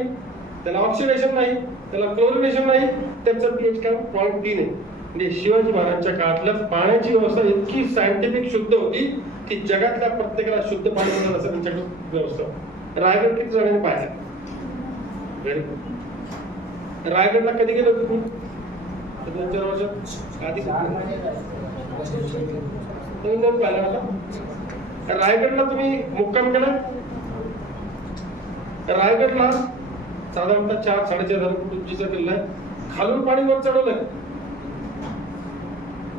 त्याला ऑक्सिडेशन नाही, त्याला क्लोरिनेशन नाही, त्याचं पीएच काउंट 0.3 आहे. म्हणजे शिवाजी महाराजांच्या काळातलं पाण्याची व्यवस्था इतकी सायंटिफिक शुद्ध होती की जगातल्या प्रत्येकाला शुद्ध पाणी मिळालं असं त्यांच्याकडे व्यवस्था. रायगड किती जणांनी पाहिजे? Very good. रायगडला कधी गेलो तुम्ही? 2-4 वर्षात आधी नवीन पाहिलं आता. रायगडला तुम्ही मुक्काम केला? रायगडला साधारणतः 4-4.5 फूट उंचीचा किल्ला आहे. खालून पाणी वर चढवलंय.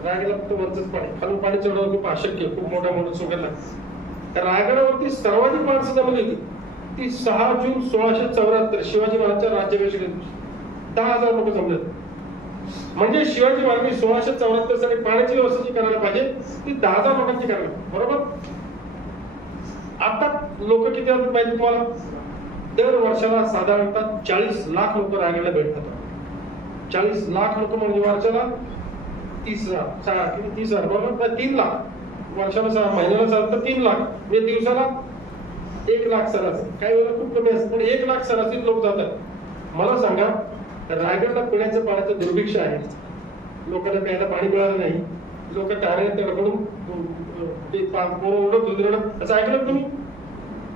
रायगडला फक्त वरच पाणी, खालून पाणी चढवलं खूप अशक्य, खूप मोठा सुगंध लागतो. रायगडावरती सर्वाधिक माणसं जमली होती ती 6 जून 1674 शिवाजी महाराजांच्या राज्याभिषेक 10,000 लोक जमले. म्हणजे शिवाजी महाराजांनी 1674 साठी पाण्याची व्यवस्था जी करायला पाहिजे ती 10,000 लोकांची करायला बरोबर. आता लोक किती पाहिजे तुम्हाला? दर वर्षाला साधारणतः 40 लाख लोक रायगडला भेटतात. 40 लाख लोक म्हणजे वर्षाला 30,000 बरोबर, 3 लाख वर्षाला, महिन्याला साधारणतः 3 लाख म्हणजे दिवसाला 1 लाख सरासरी. काही वेळेला खूप कमी असतं पण 1 लाख सरासरी लोक जातात. मला सांगा रायगडला पिण्याचं पाण्याचं दुर्भिक्ष आहे, लोकांना प्यायला पाणी मिळालं नाही, लोक टाळ्या तडकडून उडत असं ऐकलं तुम्ही?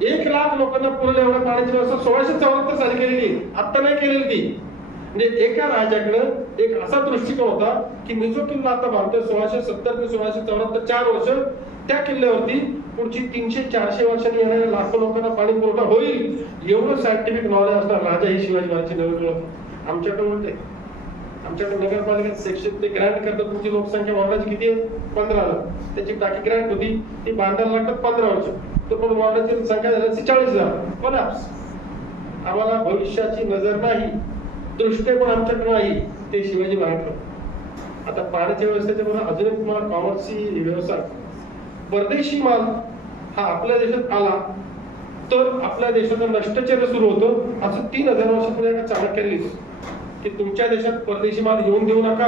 1 लाख लोकांना पुरेल एवढ्या पाण्याची व्यवस्था 1674 साली केलेली, आता नाही केलेली ती. म्हणजे एका राजाकडं एक असा दृष्टिकोन होता की मी जो किल्ला आता बांधतोय 1670 ते 1674 4 वर्ष त्या किल्ल्यावरती पुढची 300-400 वर्षांनी येणाऱ्या लाखो लोकांना पाणी पुरवठा होईल एवढं सायंटिफिक नॉलेज असणार राजा ही शिवाजी महाराजांची नवीन ओळख. आमच्याकडे उलटे, आमच्याकडे नगरपालिका सेक्शन ते ग्रँट करतात. तुमची लोकसंख्या वॉर्डाची किती आहे? 15,000. त्याची टाकी ग्रँट होती ती बांधायला लागतात 15 वर्ष, तो पण वॉर्डाची संख्या झाली 40,000. कोलॅप्स. आम्हाला भविष्याची नजर नाही, दृष्टिकोन आमच्याकडे नाही, ते शिवाजी महाराज. आता पाण्याच्या व्यवस्थेच्या बरोबर अजून एक तुम्हाला कॉमर्सची व्यवस्था. परदेशी माल हा आपल्या देशात आला तर आपल्या देशाचं नष्टचर्य सुरू होतं. असं 3000 वर्षापूर्वी एका चाणक्याने लिहिलं की तुमच्या देशात परदेशी माल येऊन देऊ नका.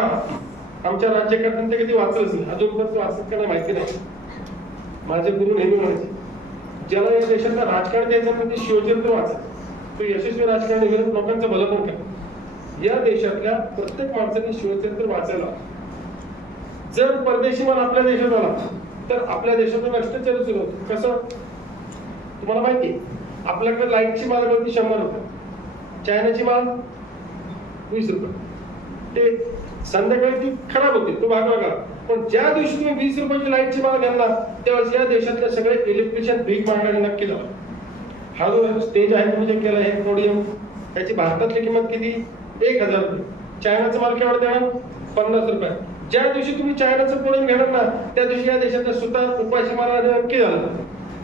आमच्या राज्यकर्त्यांचे कधी वाचलंच नाही, अजून पण वाचत का माहिती नाही. माझे गुरु नेहमी म्हणायचे ज्याला या देशातलं राजकारण द्यायचं म्हणजे शिवचरित्र वाचा, तो यशस्वी राजकारणी होईल, लोकांचं भलं पण करा. या देशातल्या प्रत्येक माणसाने शिवचरित्र वाचायला. जर परदेशी माल आपल्या देशात आला तर आपल्या देशाचं नष्टचर्य सुरू होतं. कसं तुम्हाला माहिती? आपल्याकडे लाईटची माल होती 100 रुपये, चायनाची माल 20 रुपये. ते संध्याकाळी ती खराब होती, तो भाग बघा. पण ज्या दिवशी तुम्ही 20 रुपयाची लाईटची माल घ्याल त्यावेळेस या देशातले सगळे इलेक्ट्रिशियन भीक मागायला नक्की जावं. हा जो स्टेज आहे म्हणजे केला आहे पोडियम, त्याची भारतातली किंमत किती? 1000 रुपये. चायनाचा माल केवढा देणार? 50 रुपये. ज्या दिवशी तुम्ही चायनाचं पोडियम घेणार ना त्या दिवशी या देशातल्या सुतार उपाशी माला नक्की झालं.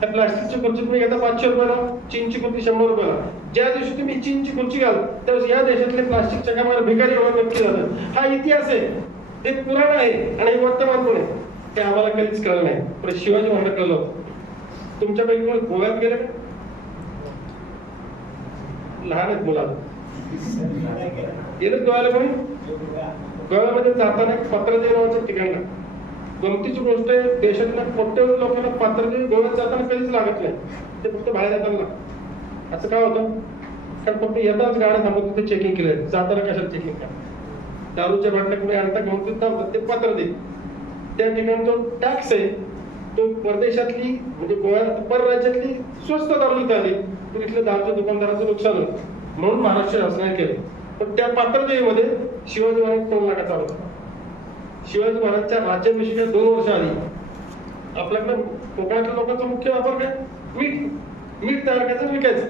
प्लास्टिकची खुर्ची तुम्ही घेता 500 रुपयाला, चीनची खुर्ची 100 रुपयाला. ज्या दिवशी तुम्ही चीनची खुर्ची घाल त्यावेळेस या देशातले प्लास्टिकच्या कामाला भिकारी होणं नक्की झालं. हा इतिहास आहे, हे पुराण आहे आणि हे वर्तमान पण आहे. ते आम्हाला कधीच कळलं नाही, पण शिवाजी महाराज कळलं होतं. तुमच्यापैकी कोण गोव्यात गेले? लहान आहेत मुलाला गेलं गोव्याला कोणी? गोव्यामध्ये जाताना एक पत्रादेवी नावाचं ठिकाण गमतीची गोष्ट आहे, देशातल्या कोट्यवधी लोकांना पात्रते गोव्यात जाताना कधीच लागत नाही, ते फक्त बाहेर येताना. असं काय होतं? कारण फक्त येताच गाड्या थांबत तिथे चेकिंग केलं, जाताना कशाला चेकिंग करा. दारूच्या बाटल्या कुठे आणता घेऊन थांबतात, ते पात्र दे. त्या ठिकाणी जो टॅक्स आहे तो परदेशातली म्हणजे गोव्यात परराज्यातली स्वस्त दारू इथे आली तर इथल्या दारूच्या दुकानदाराचं नुकसान होतं, म्हणून महाराष्ट्र शासनाने केलं. पण त्या पात्रतेमध्ये शिवाजी महाराज 2 लाखाचा होता. शिवाजी महाराजच्या राज्याभिषेकाच्या 2 वर्ष आधी आपल्याकडे कोकणातल्या लोकांचा मुख्य वापर काय? मीठ तयार करायचं, विकायचं.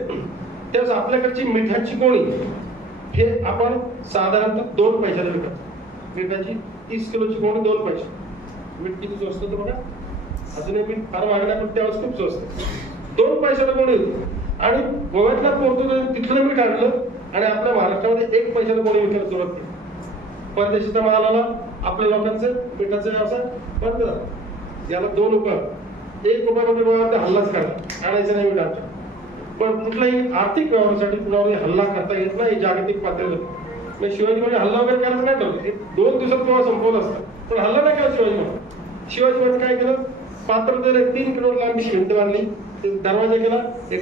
त्यावेळेस आपल्याकडची मिठाची गोणी हे आपण साधारणतः 2 पैशाला विकत. मिठाची 30 किलोची गोणी 2 पैसे. मीठ किती स्वस्त होतं बघा, अजूनही मीठ फार महागडा, पण त्यावेळेस खूप स्वस्त. 2 पैशाला गोणी होती. आणि गोव्यातल्या पोर्तुगीज तिथलं मीठ आणलं आणि आपल्या महाराष्ट्रामध्ये 1 पैशाला गोणी विकायला सुरुवात केली. परदेशाचा माल आला, आपल्या लोकांचं मिठाचा व्यवसाय बंद झाला. याला 2 उपाय. 1 उपायामध्ये गोव्यामध्ये हल्लाच काढला, आणायचं नाही मीठ आमच्या. पण कुठल्याही आर्थिक व्यवहारासाठी कुणावर हल्ला करता येत नाही जागतिक पातळीवर. म्हणजे शिवाजी म्हणजे हल्ला वगैरे करायचं नाही ठरवलं, 2 दिवसात किंवा संपवलं असतं, पण हल्ला नाही केला शिवाजी महाराज. शिवाजी महाराज काय केलं? पात्रतेने 3 किलो लांबी भिंत बांधली, दरवाजा केला,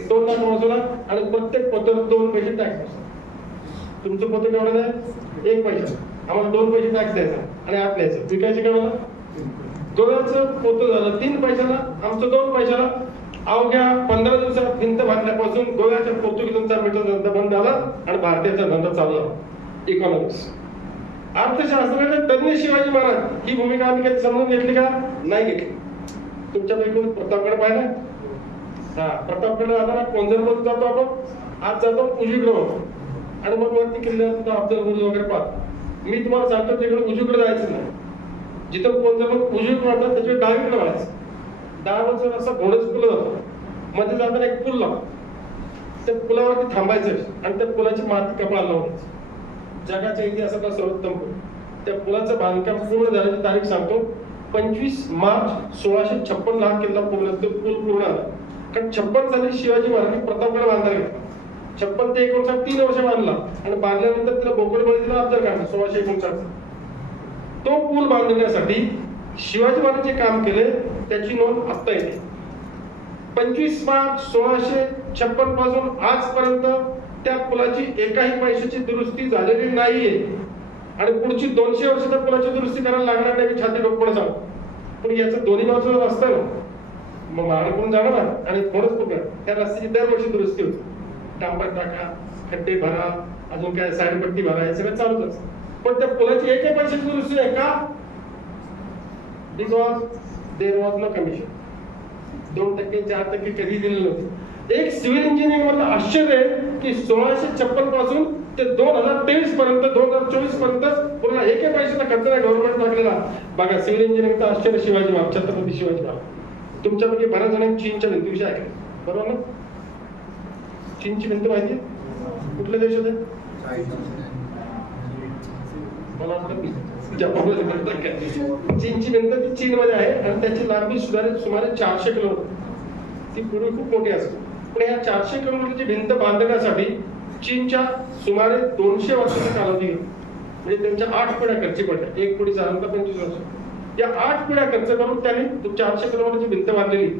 2 लाख वाजवला आणि प्रत्येक पोत्यावर 2 पैसे टॅक्स बसला. तुमचं पोतं केवढं आहे? 1 पैसा. आम्हाला 2 पैसे टॅक्स द्यायचा आणि आत द्यायचं. विकायचं केवढं? गोव्याचं पोतं झालं 3 पैशाला, आमचं 2 पैशाला. अवघ्या 15 दिवसात भिंत बांधल्यापासून गोव्याच्या पोर्तुगीजांचा मीठचा धंदा बंद झाला आणि भारतीयांचा धंदा चालला. इकॉनॉमिक्स अर्थशास्त्राचे तज्ञ शिवाजी महाराज ही भूमिका आम्ही कधी समजून घेतली का? नाही घेतली. तुमच्यापैकी प्रतापगड पाहिला? हा, प्रतापगड जाताना कोंजरमध्ये जातो आपण, आज जातो उजवीकडे आणि मग वरती किल्ल्यावर अफजल गुरुज वगैरे पाहतो. मी तुम्हाला सांगतो तिकडे उजवीकडे जायचं नाही. जिथं कोंजर उजवीकडे वाटतं त्याच्या डावीकडे व्हायचं. 10 वर्ष असा घोडच पुलं जातो, मध्ये जाताना एक पूल लागतो, त्या पुलावरती थांबायचं आणि त्या पुलाची माती कपाळाला लावायची. जगाच्या इतिहासातला सर्वोत्तम पूल. त्या पुलाचं बांधकाम पूर्ण झाल्याची तारीख सांगतो, 25 मार्च 1656 ला किल्ला पूर्ण पूर्ण आला. कारण 56 साली शिवाजी महाराजांनी प्रतापगड बांधायला घेतला. 56 ते 59 3 वर्ष बांधला आणि बांधल्यानंतर तिला बोकडबळी दिला अफजल खान 1659. तो पूल बांधण्यासाठी शिवाजी महाराज जे काम केले त्याची नोंद आता येते. 25 मार्च 1656 पासून आजपर्यंत त्या पुलाची एकाही पैशाची दुरुस्ती झालेली नाहीये आणि पुढची 200 वर्ष त्या पुलाची दुरुस्ती करायला लागणार नाही, छाती डोकपणे सांगतो. पण याचं दोन्ही बाजूला रस्ता आहे ना, मग मागे करून जाणार आणि थोडंच पुढे त्या रस्त्याची दरवर्षी दुरुस्ती होती. डांबर टाका, खड्डे भरा, अजून काय साईडपट्टी भरा, हे सगळं चालूच असतं. पण त्या पुलाची एकही पैशाची दुरुस्ती आहे का? Because there was no commission. 2% 4% कधी दिलेलं नव्हतं. एक सिव्हिल इंजिनिअरिंग मधलं आश्चर्य आहे की 1656 पासून ते 2023 पर्यंत 2024 पर्यंत पुन्हा एकही पैशाचा खर्च नाही गव्हर्नमेंट टाकलेला. बघा, सिव्हिल इंजिनिअरिंगचं आश्चर्य शिवाजी महाराज, छत्रपती शिवाजी महाराज. तुमच्यापैकी बऱ्याच जणांनी चीनच्या भिंतीविषयी ऐकलं, बरोबर ना? चीनची भिंत माहिती कुठल्या देशात आहे? मला चीनची भिंत ती चीनमध्ये आहे आणि त्याची लांबी सुमारे 400 किलोमीटर. ती पूर्वी खूप मोठी असते, पण या 400 किलोमीटरची भिंत बांधण्यासाठी चीनच्या सुमारे 200 वर्षाचा कालावधी घेतला. म्हणजे त्यांच्या 8 पिढ्या खर्ची पडल्या. 1 पिढी साधारणतः 25 वर्ष. या 8 पिढ्या खर्च करून त्यांनी 400 किलोमीटरची भिंत बांधलेली.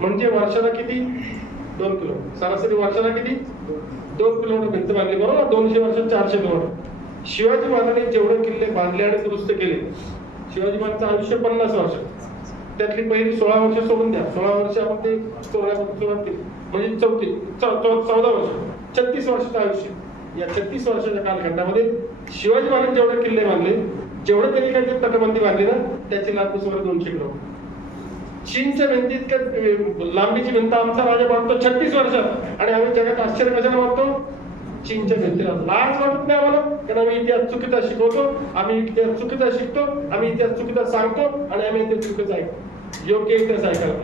म्हणजे वर्षाला किती? 2 किलोमीटर. सरासरी वर्षाला किती? 2 किलोमीटर भिंत बांधली, बरोबर? 200 वर्षात 400 किलोमीटर. शिवाजी महाराजांनी जेवढे किल्ले बांधले आणि दुरुस्त केले, शिवाजी महाराजांचं आयुष्य 50 वर्ष. त्यातली पहिली 16 वर्ष सोडून द्या, 16 वर्ष आपण ते तोरण्यापासून सुरुवात केली, म्हणजे 14 वर्ष, 36 वर्षाचं आयुष्य. या 36 वर्षाच्या कालखंडामध्ये शिवाजी महाराज जेवढे किल्ले बांधले, जेवढे त्यांनी काही तटबंदी बांधली ना, त्याची लांबी सुमारे 200 किलोमीटर. चीनच्या भिंतीत लांबीची भिंत आमचा राजा बांधतो 36 वर्षात आणि आम्ही जगात आश्चर्य कशाला बांधतो? चीनच्या भिंतीला. लाज वाटत नाही आम्हाला, कारण आम्ही इतिहास चुकीचा शिकवतो, आम्ही इतिहास चुकीचा शिकतो, आम्ही इतिहास चुकीचा सांगतो आणि आम्ही इतिहास चुकीचा ऐकतो. योग्य इतिहास ऐकायला.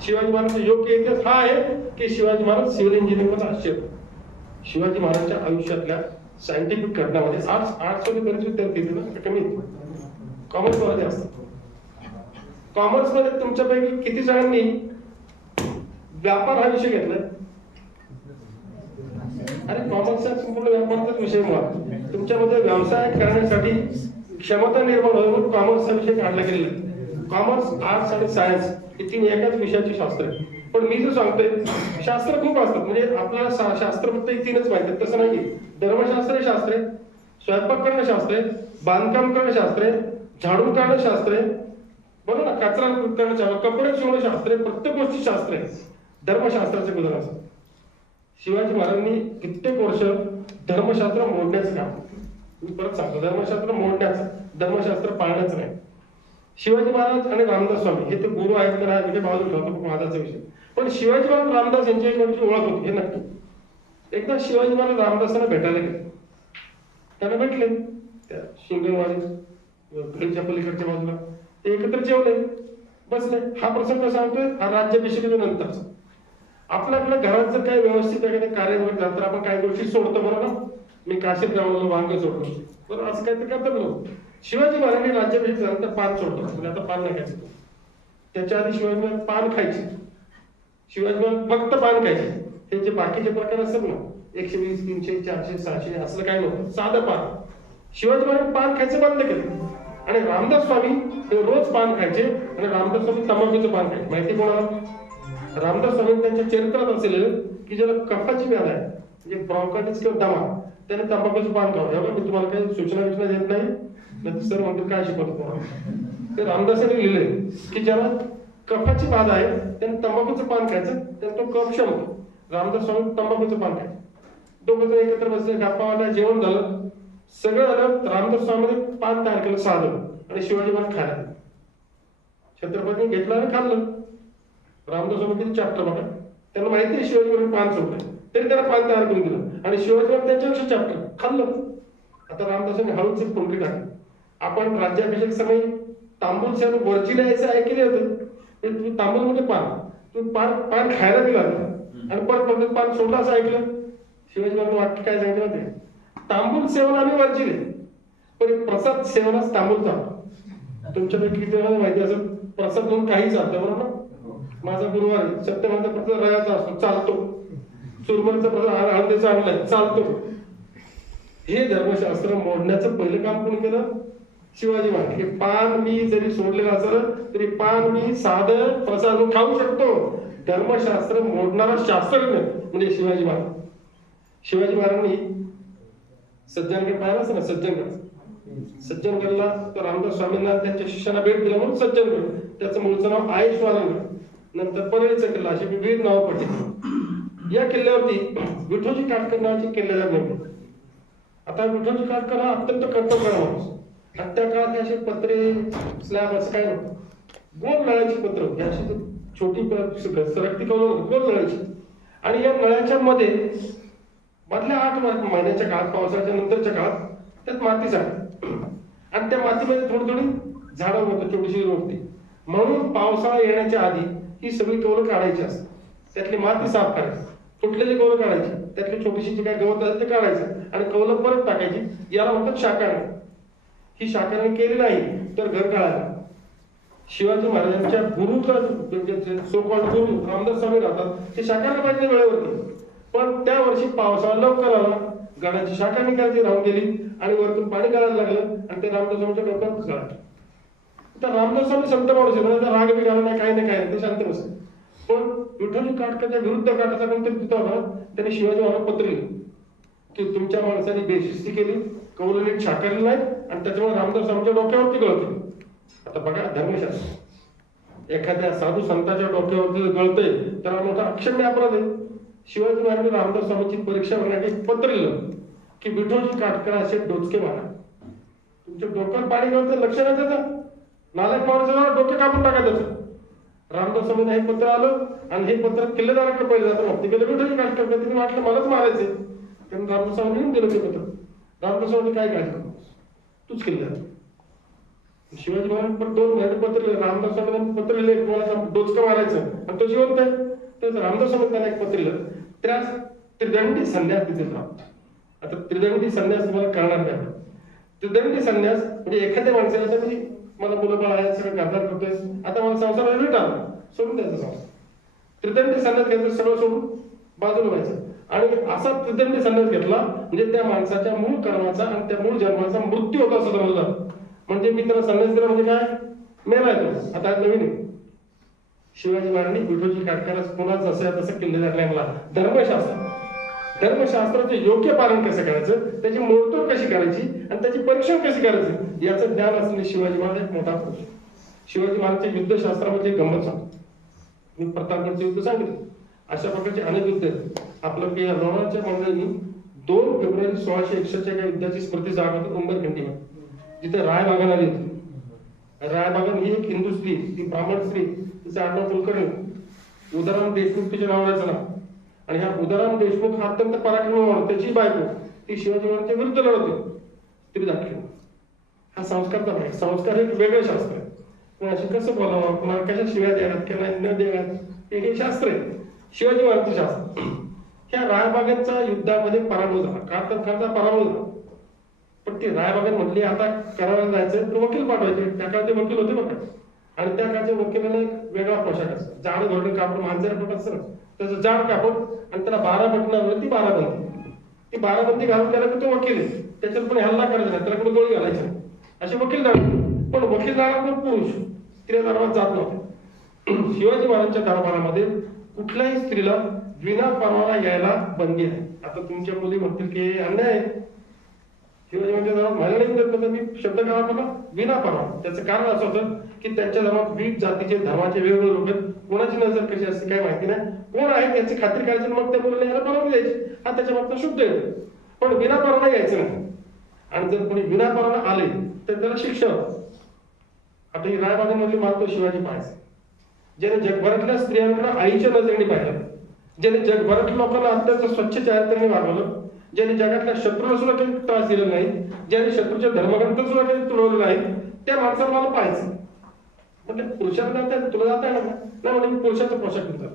शिवाजी महाराजांचा योग्य इतिहास हा आहे की शिवाजी महाराज सिव्हिल इंजिनिअरिंगचा आश्चर्य. शिवाजी महाराजांच्या आयुष्यातल्या सायंटिफिक घटनामध्ये आर्ट्समध्ये बरेच विद्यार्थी येते ना, कमी कॉमर्स मध्ये असतात. कॉमर्स मध्ये तुमच्यापैकी किती जणांनी व्यापार हा विषय घेतलाय? आणि कॉमर्सचा संपूर्ण व्यापाराचाच विषय मुळात तुमच्यामध्ये व्यवसाय करण्यासाठी क्षमता निर्माण होईल म्हणून कॉमर्सचा विषय काढला गेलेला. कॉमर्स, आर्ट्स आणि सायन्स हे तीन एकाच विषयाची शास्त्र आहे. पण मी जो सांगतोय शास्त्र खूप असतात, म्हणजे आपल्याला शास्त्र फक्त हे तीनच माहिती आहेत तसं नाही. धर्मशास्त्र हे शास्त्र आहे, स्वयंपाक करणं शास्त्र आहे, बांधकाम करणं शास्त्र आहे, झाडू काढणं शास्त्र आहे, बरोबर ना, कचरा करणं शास्त्र, कपडे शिवणं शास्त्र आहे, प्रत्येक गोष्टी शास्त्र आहे. धर्मशास्त्राचे उदाहरण असं शिवाजी महाराजांनी कित्येक वर्ष धर्मशास्त्र मोडण्याचं काम, मी परत सांगतो, धर्मशास्त्र मोडण्याचं, धर्मशास्त्र पाळण्याचं नाही. शिवाजी महाराज आणि रामदास स्वामी हे ते गुरु आहेत का नाही म्हणजे बाजू ठेवतो माझाचा विषय. पण शिवाजी महाराज रामदास यांची एक ओळख होती हे नक्की. एकदा शिवाजी महाराज रामदासांना भेटायला गेले, त्यांना भेटले त्या शिंगणवाडी गडीच्या पलीकडच्या बाजूला, ते एकत्र जेवले बसले. हा प्रसंग सांगतोय हा राज्याभिषेकाच्या नंतरचा. आपल्या घरात जर काही व्यवस्थित एखाद्या कार्य वगैरे झालं तर आपण काही गोष्टी सोडतो बरोबर ना. मी काशीत राहून वांग सोडतो बरं, असं काहीतरी करतात लोक. शिवाजी महाराजांनी राज्याभिषेक झाल्यानंतर पान सोडतो, म्हणजे आता पान नाही खायचं. त्याच्या आधी शिवाजी महाराज पान खायचे, शिवाजी महाराज फक्त पान खायचे. हे जे बाकीचे प्रकार असतात ना 120, 300, 400, 600 असलं काय नव्हतं, साधं पान. शिवाजी महाराज पान खायचं बंद केलं. आणि रामदास स्वामी हे रोज पान खायचे आणि रामदास स्वामी तंबाखूचं पान खायचे. माहिती कोणाला? रामदास स्वामी त्यांच्या चरित्रात असेल की ज्याला कफाची व्याध आहे म्हणजे ब्रॉन्कायटिस किंवा दमा, त्याने तंबाखूचं पान खावं. एवढं मी तुम्हाला काही सूचना देत नाही, सर म्हणतो काय शिकवतो. ते रामदासांनी लिहिलंय की ज्याला कफाची बाधा आहे त्याने तंबाखूचं पान खायचं, त्याने तो कफ होतो. रामदास स्वामी तंबाखूचं पान खायचं. दोघं जण एकत्र बसले, गप्पा मारल्या, जेवण झालं, सगळं झालं. रामदास स्वामीने पान तयार केलं साधं आणि शिवाजी महाराज खायला. छत्रपतीने घेतलं आणि खाल्लं. रामदास स्वामी किती चॅप्टर बघा, त्यांना माहिती आहे शिवाजी महाराज पान सोडलं तरी त्याला पान तयार करून दिलं आणि शिवाजी महाराज त्याच्यापेक्षा चॅप्टर खाल्लं. आता रामदासांनी हळूच एक कोंडली टाकली. आपण राज्याभिषेक समय तांबूल सेवन वरची यायचं ऐकले होते, तुम्ही तांबूल म्हणजे पान, तुम्ही पान खायला दिला आणि परत पान सोडलं असं ऐकलं. शिवाजी महाराज वाक्य काय सांगितलं होते, तांबूल सेवन आम्ही वरची पण प्रसाद सेवनाच तांबूल चालतो. तुमच्यापैकी किती वेळा माहिती असं प्रसाद म्हणून काही चालतं बरोबर. माझा गुरुवार सत्यनारायणचा प्रसाद रयाचा असतो, चालतो. सुरमरचा प्रसाद हळदीचा आणलाय, चालतो. हे धर्मशास्त्र मोडण्याचं पहिलं काम कोण केलं? शिवाजी महाराज. हे पान मी जरी सोडलेलं असलं तरी पान मी साधं प्रसाद खाऊ शकतो. धर्मशास्त्र मोडणारा शास्त्रज्ञ म्हणजे शिवाजी महाराज. शिवाजी महाराजांनी सज्जनगड पाहिला असं ना, सज्जनगडला तर रामदास स्वामींना त्यांच्या शिष्यांना भेट दिला म्हणून सज्जनगड. त्याचं मूळचं नाव आयेश्वरगड, नंतर परळीचा किल्ला, अशी विविध नावं पडली. या किल्ल्यावरती विठोजी काटकर नावाची किल्लेदार नेमले. आता विठोजी काटकर हा अत्यंत कर्तव्यपरायण माणूस. आणि त्या काळात असे पत्रे स्लॅब असं काय नव्हतं, गोल नळ्याची पत्र होती, अशी छोटी सरकती गोल नळ्याची. आणि या नळ्याच्या मध्ये मधल्या 8 महिन्याच्या काळात, पावसाच्या नंतरच्या काळात त्यात माती साठली आणि त्या मातीमध्ये थोडी थोडी झाडं होतं, छोटीशी रोपटी. म्हणून पावसाळा येण्याच्या आधी ही सगळी कौलं काढायची असतात, त्यातली माती साफ करायची, फुटलेली कौलं काढायची, त्यातली छोटीशी जी काय गवत असेल ते काढायचं आणि कौलं परत टाकायची. याला म्हणतात शाकारण. ही शाकारण केली नाही तर घर काढायला. शिवाजी महाराजांच्या गुरुचा सो कॉल्ड गुरु रामदास स्वामी राहतात, ते शाकारण पाहिजे वेळेवरती. पण त्या वर्षी पावसाळा लवकर आला, गडाची शाखानी करायची राहून गेली आणि वरतून पाणी काढायला लागलं आणि ते रामदास स्वामीच्या डोक्यात घुसळलं. तर रामदास स्वामी संत माणूस आहे, राग बी घाला नाही, काही नाही, काय ते शांत बसले. पण विठोजी काटकरच्या विरुद्ध काटाचा कोणतरी तिथं होता, त्याने शिवाजी महाराज पत्र लिहिलं की तुमच्या माणसाने बेशिस्ती केली, कौलं नीट शाकारली नाही आणि त्याच्यामुळे रामदास स्वामीच्या डोक्यावरती गळते. आता बघा धर्मशास्त्र, एखाद्या साधू संतांच्या डोक्यावरती गळतंय तर हा मोठा अक्षम्य अपराध आहे. शिवाजी महाराजांनी रामदास स्वामीची परीक्षा करण्यासाठी पत्र लिहिलं की विठोजी काटकर असे डोचके मारा, तुमच्या डोक्यावर पाणी गळतं, लक्ष नाही देतं, नालायक माणसाला डोके कापून टाकायचं. रामदास स्वामींना हे पत्र आलं आणि हे पत्र किल्लेदाराकडे पहिले जातं माहिती केलं विठोजी काटकर, तिने वाटलं मलाच मारायचे, कारण रामदास स्वामी लिहून दिलं ते पत्र. रामदास स्वामी काय काढलं, तूच किल्लेदार. शिवाजी महाराज पण 2 महिने पत्र लिहिले, रामदास स्वामींना पत्र लिहिले तुम्हाला डोचकं मारायचं आणि तो जिवंत आहे. तर रामदास स्वामी त्यांना एक पत्र लिहिलं, त्यास त्रिदंडी संन्यास तिथे राहतो. आता त्रिदंडी संन्यास तुम्हाला कळणार नाही. त्रिदंडी संन्यास म्हणजे एखाद्या माणसाला मी मला मुलं बाळ आहे, सगळं घातला करतोय, आता मला संसार रिट आला, सोडून द्यायचा संसार. त्रिदंडी संन्यास घ्यायचं, सगळं सोडून बाजूला व्हायचं. आणि असा त्रिदंडी संन्यास घेतला म्हणजे त्या माणसाच्या मूळ कर्माचा आणि त्या मूळ जन्माचा मृत्यू होता असं समजलं. म्हणजे मी त्याला संन्यास दिला म्हणजे काय, मेला येतो. आता नवीन आहे, शिवाजी महाराजांनी विठोजी काटकरास कोणाच असं तसं किल्ले धरले मला धर्मशास्त्राचे योग्य पालन कसं करायचं, त्याची मोडतोड कशी करायची आणि त्याची परीक्षण कशी करायचं याचं ज्ञान असलेले शिवाजी महाराज एक मोठा पुरुष. शिवाजी महाराजच्या युद्धशास्त्रामध्ये गंमत सांगतो. मी प्रतापगडचे युद्ध सांगितले, अशा प्रकारचे अनेक युद्ध आहेत. आपलं की लोणारच्या मंडळींनी 2 फेब्रुवारी 1661 या युद्धाची स्मृती जागा होती उंबरखंडीवर, जिथे रायबागन आली होती. रायबागन ही एक हिंदू स्त्री, ती ब्राह्मण स्त्री, तिचं आडनाव कुलकर्णी, उदाराम देशमुख तिच्या नावाचं नाव. आणि ह्या उदाराम देशमुख हा अत्यंत पराक्रमी, त्याची बायको ती शिवाजी महाराजांच्या विरुद्ध लढत होती. स्त्री दाखली. हा संस्कारचा भाग. संस्कार हे वेगळं शास्त्र आहे. कोणाशी कसं बोलावं, कोणाला कशा शिव्या द्याव्यात किंवा न द्याव्यात हे शास्त्र आहे, शिवाजी महाराजांचं शास्त्र. ह्या रायबागेचा युद्धामध्ये पराभव झाला, काटकरचा पराभव झाला. पण ती रायबागेत म्हटली आता करायला जायचं तर वकील पाठवायचे. त्या काळात ते वकील होते बघा, आणि त्या काळच्या वकिलाला एक वेगळा पोशाख असतो, जाड घोरडे कापड, मांजर पोट असतं ना, त्याचं जाड कापड आणि त्याला 12 बटणावर ती 12 बंदी. ती 12 बंदी घालून गेला की तो वकील आहे, त्याच्यात पण हल्ला करायचा नाही, त्याला कोणी गोळी घालायची नाही, असे वकील जाणले. पण वकील जाणार पण पुरुष, स्त्रिया दरबारात जात नव्हते. शिवाजी महाराजांच्या दरबारामध्ये कुठल्याही स्त्रीला विना परवाना यायला बंदी आहे. आता तुमच्या मुली म्हणतील की अन्याय आहे, शिवाजी महाराजांच्या दरबारात महिला नाही देत, तर मी शब्द काय वापरला, विना परवाना. त्याचं कारण असं होतं की त्यांच्या दरबारात विविध जातीचे धर्माचे वेगवेगळे लोक आहेत, कोणाची नजर कशी असते काय माहिती नाही, कोण आहे त्याची खात्री करायची, मग त्या मुलीला यायला परवानगी द्यायची. हा त्याच्या बाबतीत शुद्ध आहे, पण विना परवाना यायचं नाही. आणि जर कोणी विना परवाना आले तर त्याला शिक्षा होती. आता ही रायबागेमधली मानतो शिवाजी पाहायचं, ज्याने जगभरातल्या स्त्रियांकडे आईच्या नजरेने पाहिलं, ज्याने जगभरातल्या लोकांना अत्यंत स्वच्छ चारित्र्याने वागवलं, ज्याने जगातल्या शत्रूला सुद्धा काही त्रास दिला नाही, ज्याने शत्रूच्या धर्मग्रंथ सुद्धा काही तुडवलं नाही, त्या माणसाला मला पाहायचं. म्हणजे पुरुषाला जाता तुला जाता येणार नाही, म्हणजे पुरुषाचा पोशाख घेतात.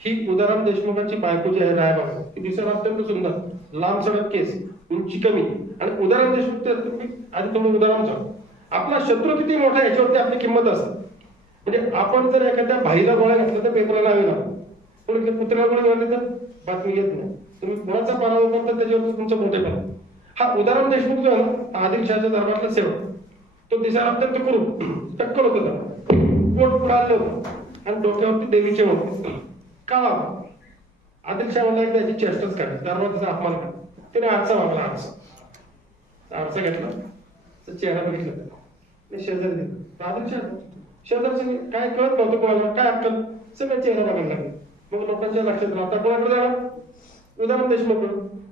ही उदाराम देशमुखांची बायको जी आहे रायबाग, ती दिसायला अत्यंत सुंदर, लांब सडक केस, उंची कमी. आणि उदाराम देशमुख आधी तुम्ही उदारामचा आपला शत्रू किती मोठा आहे याच्यावरती आपली किंमत असते. म्हणजे आपण जर एखाद्या भाईला गोळ्या घातला तर पेपरला लावे ना, पण पुतळ्याला गोळ्या घातली तर बातमी येत नाही. तुम्ही कोणाचा पराभव करता त्याच्यावरती तुमचं मोठेपण. हा उदाराम देशमुख जो आहे ना, आदिलशहाच्या दरबारातला सेवक, तो दिसायला अत्यंत कुरूप, टक्कल होत होता, पोट पुढालं होतं आणि डोक्यावरती देवीचे होते, काळा. आदिलशाह म्हणला की त्याची चेष्टच काढली, दरबार त्याचा अपमान काढला. त्याने आरसा मागला, आरसा घेतला, चेहरा बघितला, शेजारी दिला. आदिलशाह शेजारचं काय कळत नव्हतं कोणाला, काय अक्कल, सगळं चेहरा बघायला लागले. मग लोकांच्या लक्षात आलं, आता कोणाकडे जाणार, उदाराम देशमुख.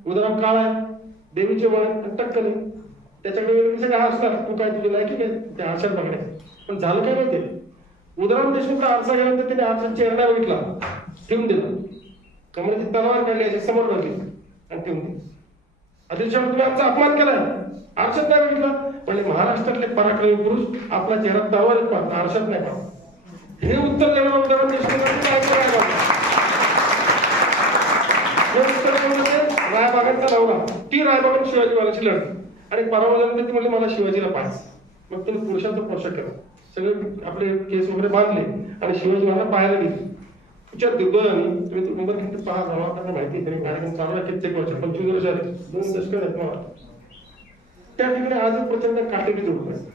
उदाराम काळा आहे, देवीचे वळ आणि टक्कल आहे, त्याच्याकडे सगळं हसणार, तू काय तुझी लायकी काय त्या आरशात बघण्याचं. पण झालं काय माहिती, उदाराम देशमुखला आरसा गेल्यानंतर त्याने आरशात चेहरा बघितला, ठेवून दिला, कमरेची तलवार काढली, याच्या समोर लागली आणि ठेवून दिली. आदिलशाह तुम्ही आमचा अपमान केलाय, आरशात नाही बघितला. म्हणजे महाराष्ट्रातले पराक्रमी पुरुष आपला चेहरा तलवारीत पाहतात, आरशात नाही पाहत. हे उत्तर देणार उदाराम देशमुखांचं रायबागांचा नवरा, ती रायबागन शिवाजी महाराजांची लढली आणि पराभव झाल्यानंतर ती म्हणली मला शिवाजीला पाहायचं. मग त्यांनी पुरुषाचा पोशाख केला, सगळे आपले केस वगैरे बांधले आणि शिवाजी महाराज पाहायला गेले. तुमच्या दिग्गजांनी तुम्ही उंबरखंडीत पहा, गावाकडनं माहिती तरी कार्यक्रम चालू आहे, कित्येक वर्ष 25 वर्ष आले, 2 दशक आहेत मला. त्या ठिकाणी आज प्रचंड काटेरी झुडप असते.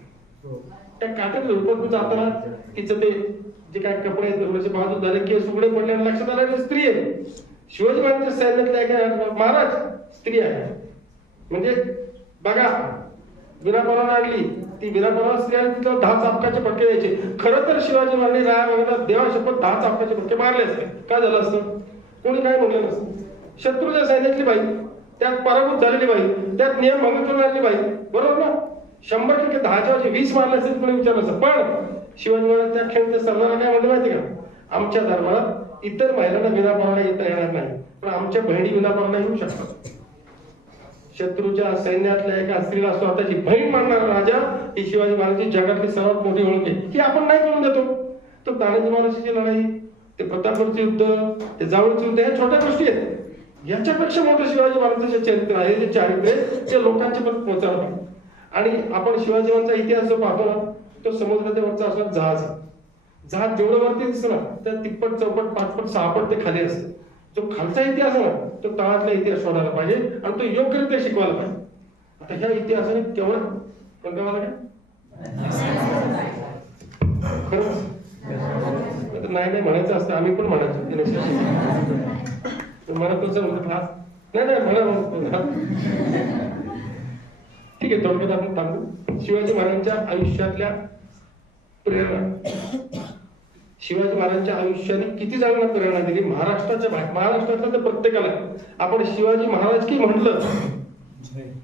त्या काटेरी झुडपात जाताना तिचं ते जे काय कपडे आहेत थोडेसे बाजू झाले, केस उघडे पडले आणि लक्षात आलं स्त्री आहे. शिवाजी महाराजांच्या सैन्यातल्या महाराज स्त्री आहे. म्हणजे बघा, विना परवाना आणली, ती विना परवाना स्त्री आणि तिला 10 चापकाचे फटके द्यायचे. खरं तर शिवाजी महाराजांनी रायबागेला देवा शपथ 10 चापकाचे फटके मारले असते, काय झालं असतं, कोणी काय म्हणलं नसतं. शत्रूच्या सैन्यातली बाई, त्यात पराभूत झालेली बाई, त्यात नियम भंग करून आणली बाई, बरोबर ना, 100% 10च्या 20 मारले असेल कोणी विचारलं असतं. पण शिवाजी महाराज त्या खेळच्या सरदाराला काय म्हणलं माहिती का, आमच्या दरबारात इतर महिलांना विना परवाना येता येणार नाही, पण आमच्या बहिणी विना परवाना येऊ शकतात. शत्रूच्या सैन्यातल्या एका स्त्रीला स्वतःची बहीण मानणारा राजा ही शिवाजी महाराजांची जगातली सर्वात मोठी ओळख आहे. ही आपण नाही करून देतो. तो तानाजी महाराजांची लढाई, ते प्रतापगडचे युद्ध, ते जावळीचे युद्ध, ह्या छोट्या गोष्टी आहेत. याच्यापेक्षा मोठं शिवाजी महाराजांचे चरित्र आहे, जे चारित्र्य ते लोकांच्या पर्यंत पोहोचायला पाहिजे. आणि आपण शिवाजी महाराजांचा इतिहास जो पाहतो ना, तो समुद्राच्या वरचा असणार जहाज आहे. जहाज जेवढं वरती दिसतं ना, त्या तिप्पट चौपट 5 पट 6 पट ते खाली असतं. जो खालचा इतिहास आहे ना, तो तळातला इतिहास शोधायला पाहिजे आणि तो योग्यरित्या शिकवायला पाहिजे. आता ह्या इतिहासाने केवळ कोणत्या मला काय खरंच नाही नाही म्हणायचं असतं, आम्ही पण म्हणायचो म्हणत नाही म्हणा. ठीक आहे, थोडक्यात आपण थांबू. शिवाजी महाराजांच्या आयुष्यातल्या प्रेरणा, शिवाजी महाराजांच्या आयुष्याने किती जणांना प्रेरणा दिली महाराष्ट्रातल्या तर प्रत्येकाला. आपण शिवाजी महाराज की म्हटलं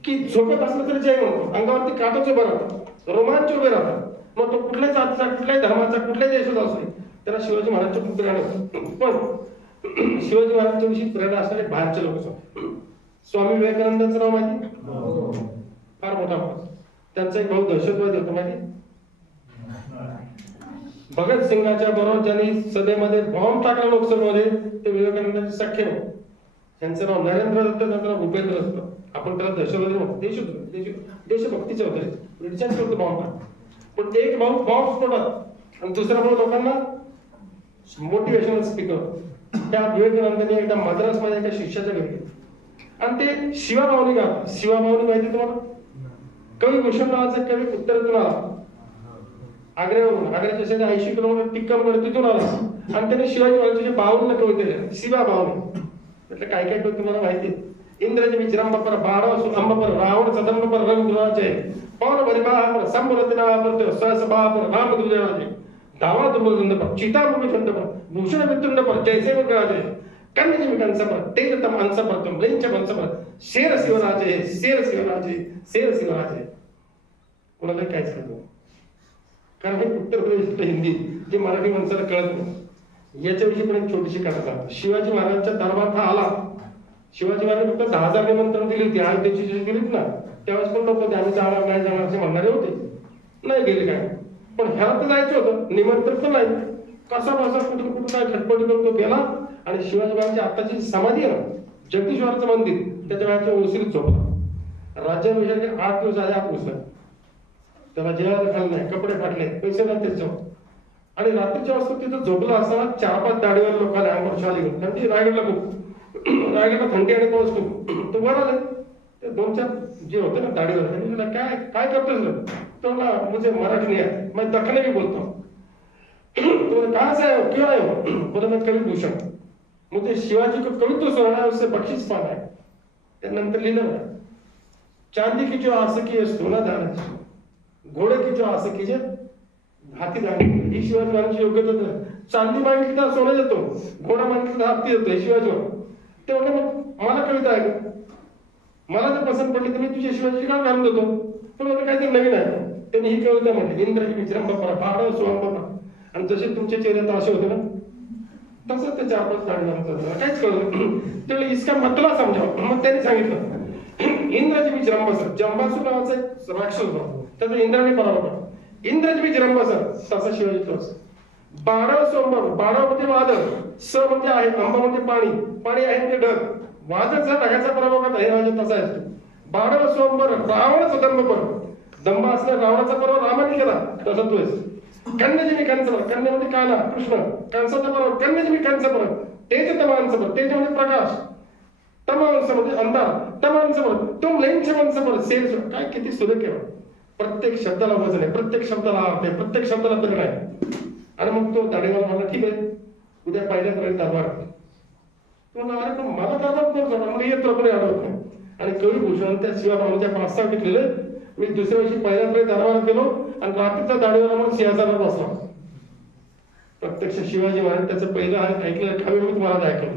की झोपत असलं तरी जय म्हणतो, अंगावरती काटच उभं राहतात, रोमांच उभे राहतात. मग तो कुठल्याही जातीचा, कुठल्याही धर्माचा, कुठल्याही देशाचा असो, त्याला शिवाजी महाराजांच्या खूप प्रेरणा असतो. पण शिवाजी महाराजांच्या विषयी प्रेरणा असणारे बाहेरचे लोक असतात. स्वामी विवेकानंदांचं नाव माहिती? फार मोठा माणूस. त्यांचा एक भाऊ दहशतवादी होता माहिती? भगत सिंगाच्या बरोबर ज्यांनी सभेमध्ये बॉम्ब टाकला लोकसभेमध्ये, ते विवेकानंदांचे सख्खे भाऊ. त्यांचं नाव नरेंद्र दत्त, त्यांचं नाव भूपेंद्र दत्त. आपण त्याला दहशतवादी म्हणतो, देशभक्तीचे होते, ब्रिटिशांचे होते बॉम्ब. पण एक भाऊ बॉम्ब स्फोटात आणि दुसरा भाऊ लोकांना मोटिवेशनल स्पीकर. त्या विवेकानंदांनी एकदा मद्रासमध्ये एका शिष्याच्या घरी आणि ते शिवाभावनी गाव, शिवाभावनी माहिती तुम्हाला? कवी भूषण नावाचा कवी उत्तरेतून आला, आग्र्यावरून, आग्र्याच्या शेजारी 80 किलोमीटर टिक्करमध्ये तिथून आला आणि त्याने शिवाजी महाराजांचे 52 कविता दिल्या. शिवाभावनी म्हटलं काय काय कविता तुम्हाला माहिती? इंद्रज विजृंभ पर बाणव सुअंब पर रावण सदंब पर रंगराजे पवन परिवाह पर संबलतना पर सहसभा पर राम दुर्जनाजे धावा दुर्बल पर चिता मुख चंड पर भूषण वितुंड पर जैसे विराजे कन्या जिमिकांचा पर तेजतम अंश पर तुम लेंच वंश पर शेर शिवराजे शेर शिवराजे शेर शिवराजे. कोणाला काय सांगतो, कारण हे उत्तर प्रदेशातलं हिंदी जे मराठी माणसाला कळत नाही. याच्याविषयी पण एक छोटीशी कथा सांगतो. शिवाजी महाराजांच्या दरबारात हा आला. शिवाजी महाराज फक्त 10,000 निमंत्रण दिली होती, अयोध्येची जी दिलीत ना, त्यावेळेस पण लोक आम्ही जाणार नाही जाणार असे म्हणणारे होते, नाही गेले काय. पण ह्याला तर जायचं होतं, निमंत्रण तर नाही. कसा बसा कुठून कुठून काय खटपटी करून तो गेला आणि शिवाजी महाराजांची आत्ताची समाधी आहे ना, जगदीश्वराचं मंदिर, त्याच्या वेळाच्या ओसरीत झोपला. राज्याभिषेक 8 दिवस आधी पोहोचला. त्याला जेवायला खाल्लं नाही, कपडे फाटले, पैसे नाही त्याच्यावर. आणि रात्रीच्या वाजता तिथं झोपला असताना 4-5 दाढीवर लोकांना अंगावर शाली घेऊन, कारण ती रायगडला खूप रायगडला थंडी आणि पाऊस खूप. तो वर आले, ते 2-4 जे होते ना दाढीवर, त्यांनी काय काय करतोस? तो ना मुझे मराठी नहीं आती, मैं दखने भी बोलता हूँ. तो कहाँ से आए हो, क्यों आए हो? बोला मैं कवि भूषण, मुझे शिवाजी को कवित्व सुनाना है, उससे बख्शीश पाना है. त्यानंतर लिहिलं ना, चांदी की जो आसकी है सोना दाना, घोडे की जो आसकी जे हाती दाणे, ही शिवाजी महाराजांची योग्यता नाही. चांदी मागितली तर सोनं देतो, घोडा मागितली तर हाती देतो, हे शिवाजी महाराज. ते म्हणे मग मला कविता आहे का, मला जर पसंत पडली तर मी तुझ्या शिवाजी का घालून देतो. पण मला काहीतरी नवीन आहे. त्यांनी ही कविता म्हटली, इंद्र विजृंभ पर बाणव सुअंब पर. आणि जसे तुमचे चेहरे तर असे होते ना, तसंच ते 4-5 दाढी काहीच कळलं. त्यावेळी इसका मतलब समजावं. मग त्यांनी सांगितलं इंद्रजी विजृंभसर, जंबासूर नावाचा एक राक्षस होता, त्याचा इंद्राने पराभव केला. इंद्रजी विजृंभसर तसा शिवाजी तोच. बाणव सोंब, बाणव म्हणजे वादळ, स म्हणजे आहे, अंब म्हणजे पाणी, पाणी आहे म्हणजे ढग, वादळचा ढगाचा पराभव करता हे राजा तसा असतो. बाणव सोंबर रावण सदंब पर, दंभ असल्या रावणाचा पराभव रामाने केला, तसा तू आहेस. कन्याजी कांचा पर, कन्या म्हणजे काना कृष्ण, कांसाचा पराभव कन्याजी कांचा पर, तेज तमांचं पर, तेज म्हणजे प्रकाश, तमांचं म्हणजे अंधार, तमांचं पर तुम लेंच वंच पर सेल. काय किती सुरेख आहे. प्रत्येक शब्दाला वजन आहे, प्रत्येक शब्दाला अर्थ आहे, प्रत्येक शब्दाला प्रेरणा आहे. आणि मग तो दाढीवाला म्हणला ठीक आहे, उद्या पहिल्या पर्यंत दरबार. तो म्हणला अरे पण मला दरबार कोण जाणार, मला येत कोणी आढळत नाही. आणि कवी भूषण त्या शिवाभावांच्या 5-6 घेतलेले. मी दुसऱ्या दिवशी पहिल्या पर्यंत दरबार गेलो आणि रात्रीचा दाढीवाला म्हणून सिंहासनावर बसला. प्रत्यक्ष शिवाजी महाराज त्याचं पहिलं ऐकलं काव्य मी तुम्हाला ऐकलं.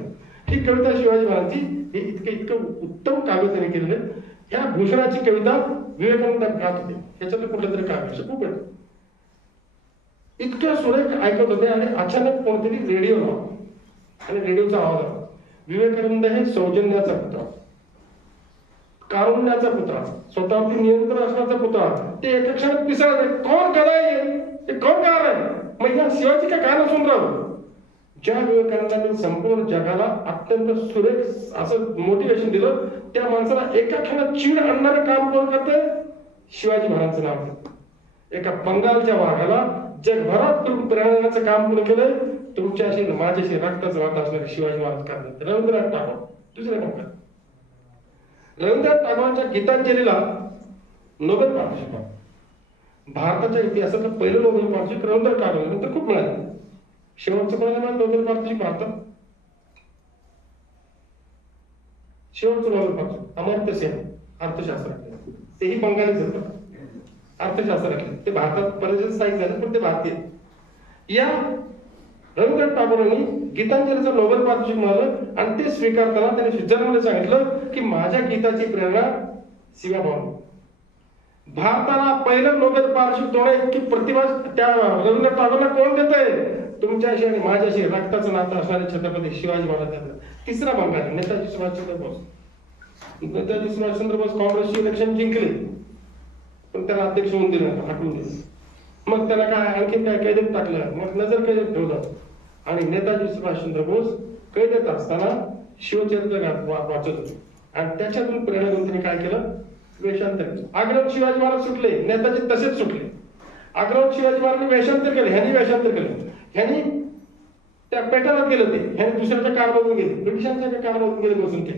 ही कविता शिवाजी महाराजांची, हे इतकं उत्तम काव्य त्यांनी केलेलं. ह्या भूषणाची कविता विवेकानंद गात होते, ह्याच्यातलं कुठलं तरी काव्य खूप आहे. इतक्या सुरेख ऐकत होते आणि अचानक कोणतरी रेडिओ लावला आणि रेडिओचा आवाज आला. विवेकानंद हे सौजन्याचा पुत्र, कारुण्याचा पुत्र, स्वतःवरती नियंत्रण असण्याचा पुत्र. ते एका क्षणात पिसळले. कोण कराय, ते कोण गा रहा? मग या शिवाजी का गाणं सुन रहा हूं. ज्या विवेकानंदांनी संपूर्ण जगाला अत्यंत सुरेख असं मोटिवेशन दिलं, त्या माणसाला एका क्षणात चीड आणणारं काम कोण करते? शिवाजी महाराजांचं नाव. एका बंगालच्या वाघाला जगभरात प्रेरणाचं काम कोण केलं? तुमच्याशी माझ्याशी रक्ताचं वाद असणारे शिवाजी महाराज करतात. रवींद्रनाथ टागोर. दुसरे कोण करतात? रवींद्रनाथ टागोरांच्या गीतांजलीला नोबेल पारितोषिक. भारताच्या इतिहासातलं पहिलं नोबेल पारितोषिक रवींद्रनाथ टागोर नंतर खूप मिळाले. शेवटचं कोणाला मिळालं नोबेल पारितोषिक भारतात? शेवटचं नोबेल पारितोषिक अमर्त्य सेन, अर्थशास्त्रातले, तेही बंगालीच होतं, अर्थशास्त्रातले. ते भारतात बरेच स्थायिक झाले पण ते भारतीय. या रवींद्रनाथ टागोरांनी गीतांजलीचं नोबेल पारितोषिक मिळालं आणि ते स्वीकारताना त्यांनी स्वित्झर्लंडमध्ये सांगितलं की माझ्या गीताची प्रेरणा शिवाभाऊ. भारताला पहिलं नोबेल पारितोषिक देणं इतकी प्रतिभा त्या रवींद्रनाथ टागोरांना कोण देतंय? तुमच्याशी आणि माझ्याशी रक्ताचं नातं असणारे छत्रपती शिवाजी महाराज देतात. तिसरा बंगाली नेताजी सुभाषचंद्र बोस. नेताजी सुभाषचंद्र बोस काँग्रेसची इलेक्शन जिंकले पण त्याला अध्यक्ष होऊन दिलं, हटवून दिलं. मग त्याला काय आणखी काय कैदेत टाकलं, मग नजर कैदेत ठेवलं आणि नेताजी सुभाषचंद्र बोस कैदेत असताना शिवचरित्र वाचत होते आणि त्याच्यातून प्रेरणा घेऊन त्यांनी काय केलं? वेषांतर. आग्र्याहून शिवाजी महाराज सुटले, नेताजी तसेच सुटले. आग्र्याहून शिवाजी महाराजांनी वेषांतर केलं, ह्यांनी वेषांतर केलं, ह्यांनी त्या पेटाला केलं, ते ह्यांनी दुसऱ्याच्या कारमधून गेले, ब्रिटिशांच्या कारमधून गेले बसून ते.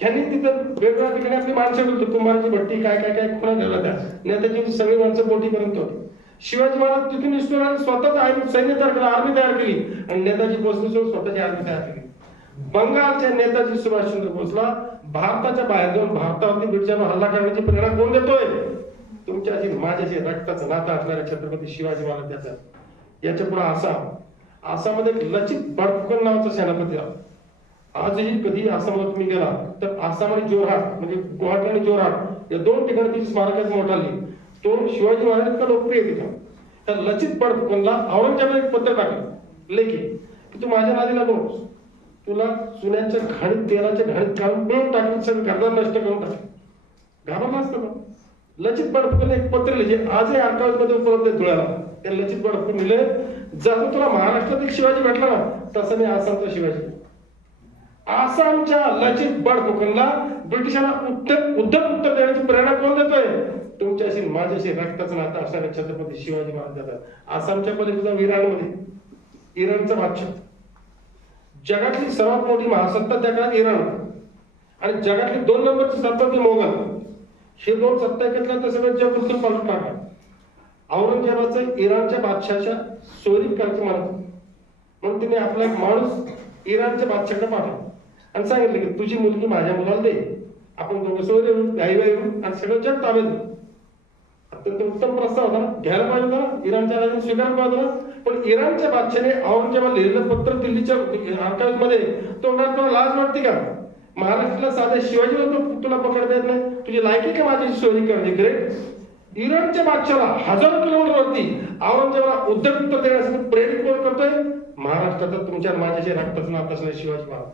ह्यांनी तिथं वेगवेगळ्या ठिकाणी आपली माणसं होती, कुंभाराची भट्टी काय काय काय खुणा ठेवला त्या. नेताजींची सगळी माणसं पोटीपर्यंत होती. शिवाजी महाराज तिथून निष्ठून स्वतःच सैन्य तयार केलं, आर्मी तयार केली आणि नेताजी बोसने स्वतःची आर्मी तयार केली. बंगालच्या नेताजी सुभाषचंद्र बोसला भारताच्या बाहेर जाऊन भारतावरती ब्रिटिशांवर हल्ला करण्याची प्रेरणा कोण देतोय? तुमच्याशी माझ्याशी रक्ताचं नातं असणारे छत्रपती शिवाजी महाराज देतात. याच्या पुढे आसाममध्ये एक लचित बडफुकन नावाचा सेनापती आहे. आजही कधी आसामला तुम्ही गेला तर आसाम आणि जोरहाट म्हणजे गुवाहाटी आणि जोरहाट या दोन ठिकाणी तिची स्मारक मोठा आली. तो शिवाजी महाराज इतका लोकप्रिय तिथं. त्या लचित बडफुकनला औरंगजेबाने एक पत्र टाकलं लेखी की तू माझ्या नादीला नकोस, तुला चुन्याच्या घाणीत तेलाच्या घाणीत घालून पिळून टाकून सगळं घरदार नष्ट करून टाकलं. घाबरला असतं ना. लचित बडफुकनने एक पत्र लिहिले, आजही आर्काइव्ह मध्ये उपलब्ध आहे धुळ्याला. त्या लचित बडफुकन लिहिले, जसं तुला महाराष्ट्रातील शिवाजी भेटला ना तसं मी आसामचा शिवाजी. आसामच्या लचित बडफुकनला ब्रिटिशांना उत्तर देण्याची प्रेरणा कोण देतोय? तुमच्याशी माझ्याशी रक्ताचं नातं असणारे छत्रपती शिवाजी महाराज देतात. आसामच्या पलीकडे इराणमध्ये इराणचा बादशाह, जगातली सर्वात मोठी महासत्ता त्या काळात इराण आणि जगातली 2 नंबरची सत्ता ती मोगल. हे दोन सत्ता घेतल्या तर सगळं जग उलटून पालटून टाकलं. औरंगजेबाचं इराणच्या बादशाहाच्या चोरी करायचं म्हणत म्हणून तिने आपला एक माणूस इराणच्या बादशाहाकडे पाठवला आणि सांगितलं की तुझी मुलगी माझ्या मुलाला दे, आपण दोघं सोयरे होऊ, गाईबाई होऊ आणि सगळं जग ताब्यात घेऊ. अत्यंत उत्तम प्रस्ताव होता, घ्यायला पाहिजे होता, इराणच्या राजाने स्वीकारला पाहिजे होता. पण इराणच्या बादशाहाने औरंगजेबाला लिहिलेलं पत्र दिल्लीच्या आर्काइव्ह मध्ये तोंडात तुला लाज वाटते का? महाराष्ट्राला साध्या शिवाजीला तुला पकडता येत नाही, तुझी लायकी का माझी चोरी करणे? ग्रेट. इराणच्या बादशाहाला 1000 किलोमीटरवरती औरंगजेबाला उत्तर देण्यासाठी प्रेरित कोण करतोय? महाराष्ट्राचा तुमच्या माझ्याशी रक्ताचं नातं असणारे शिवाजी महाराज.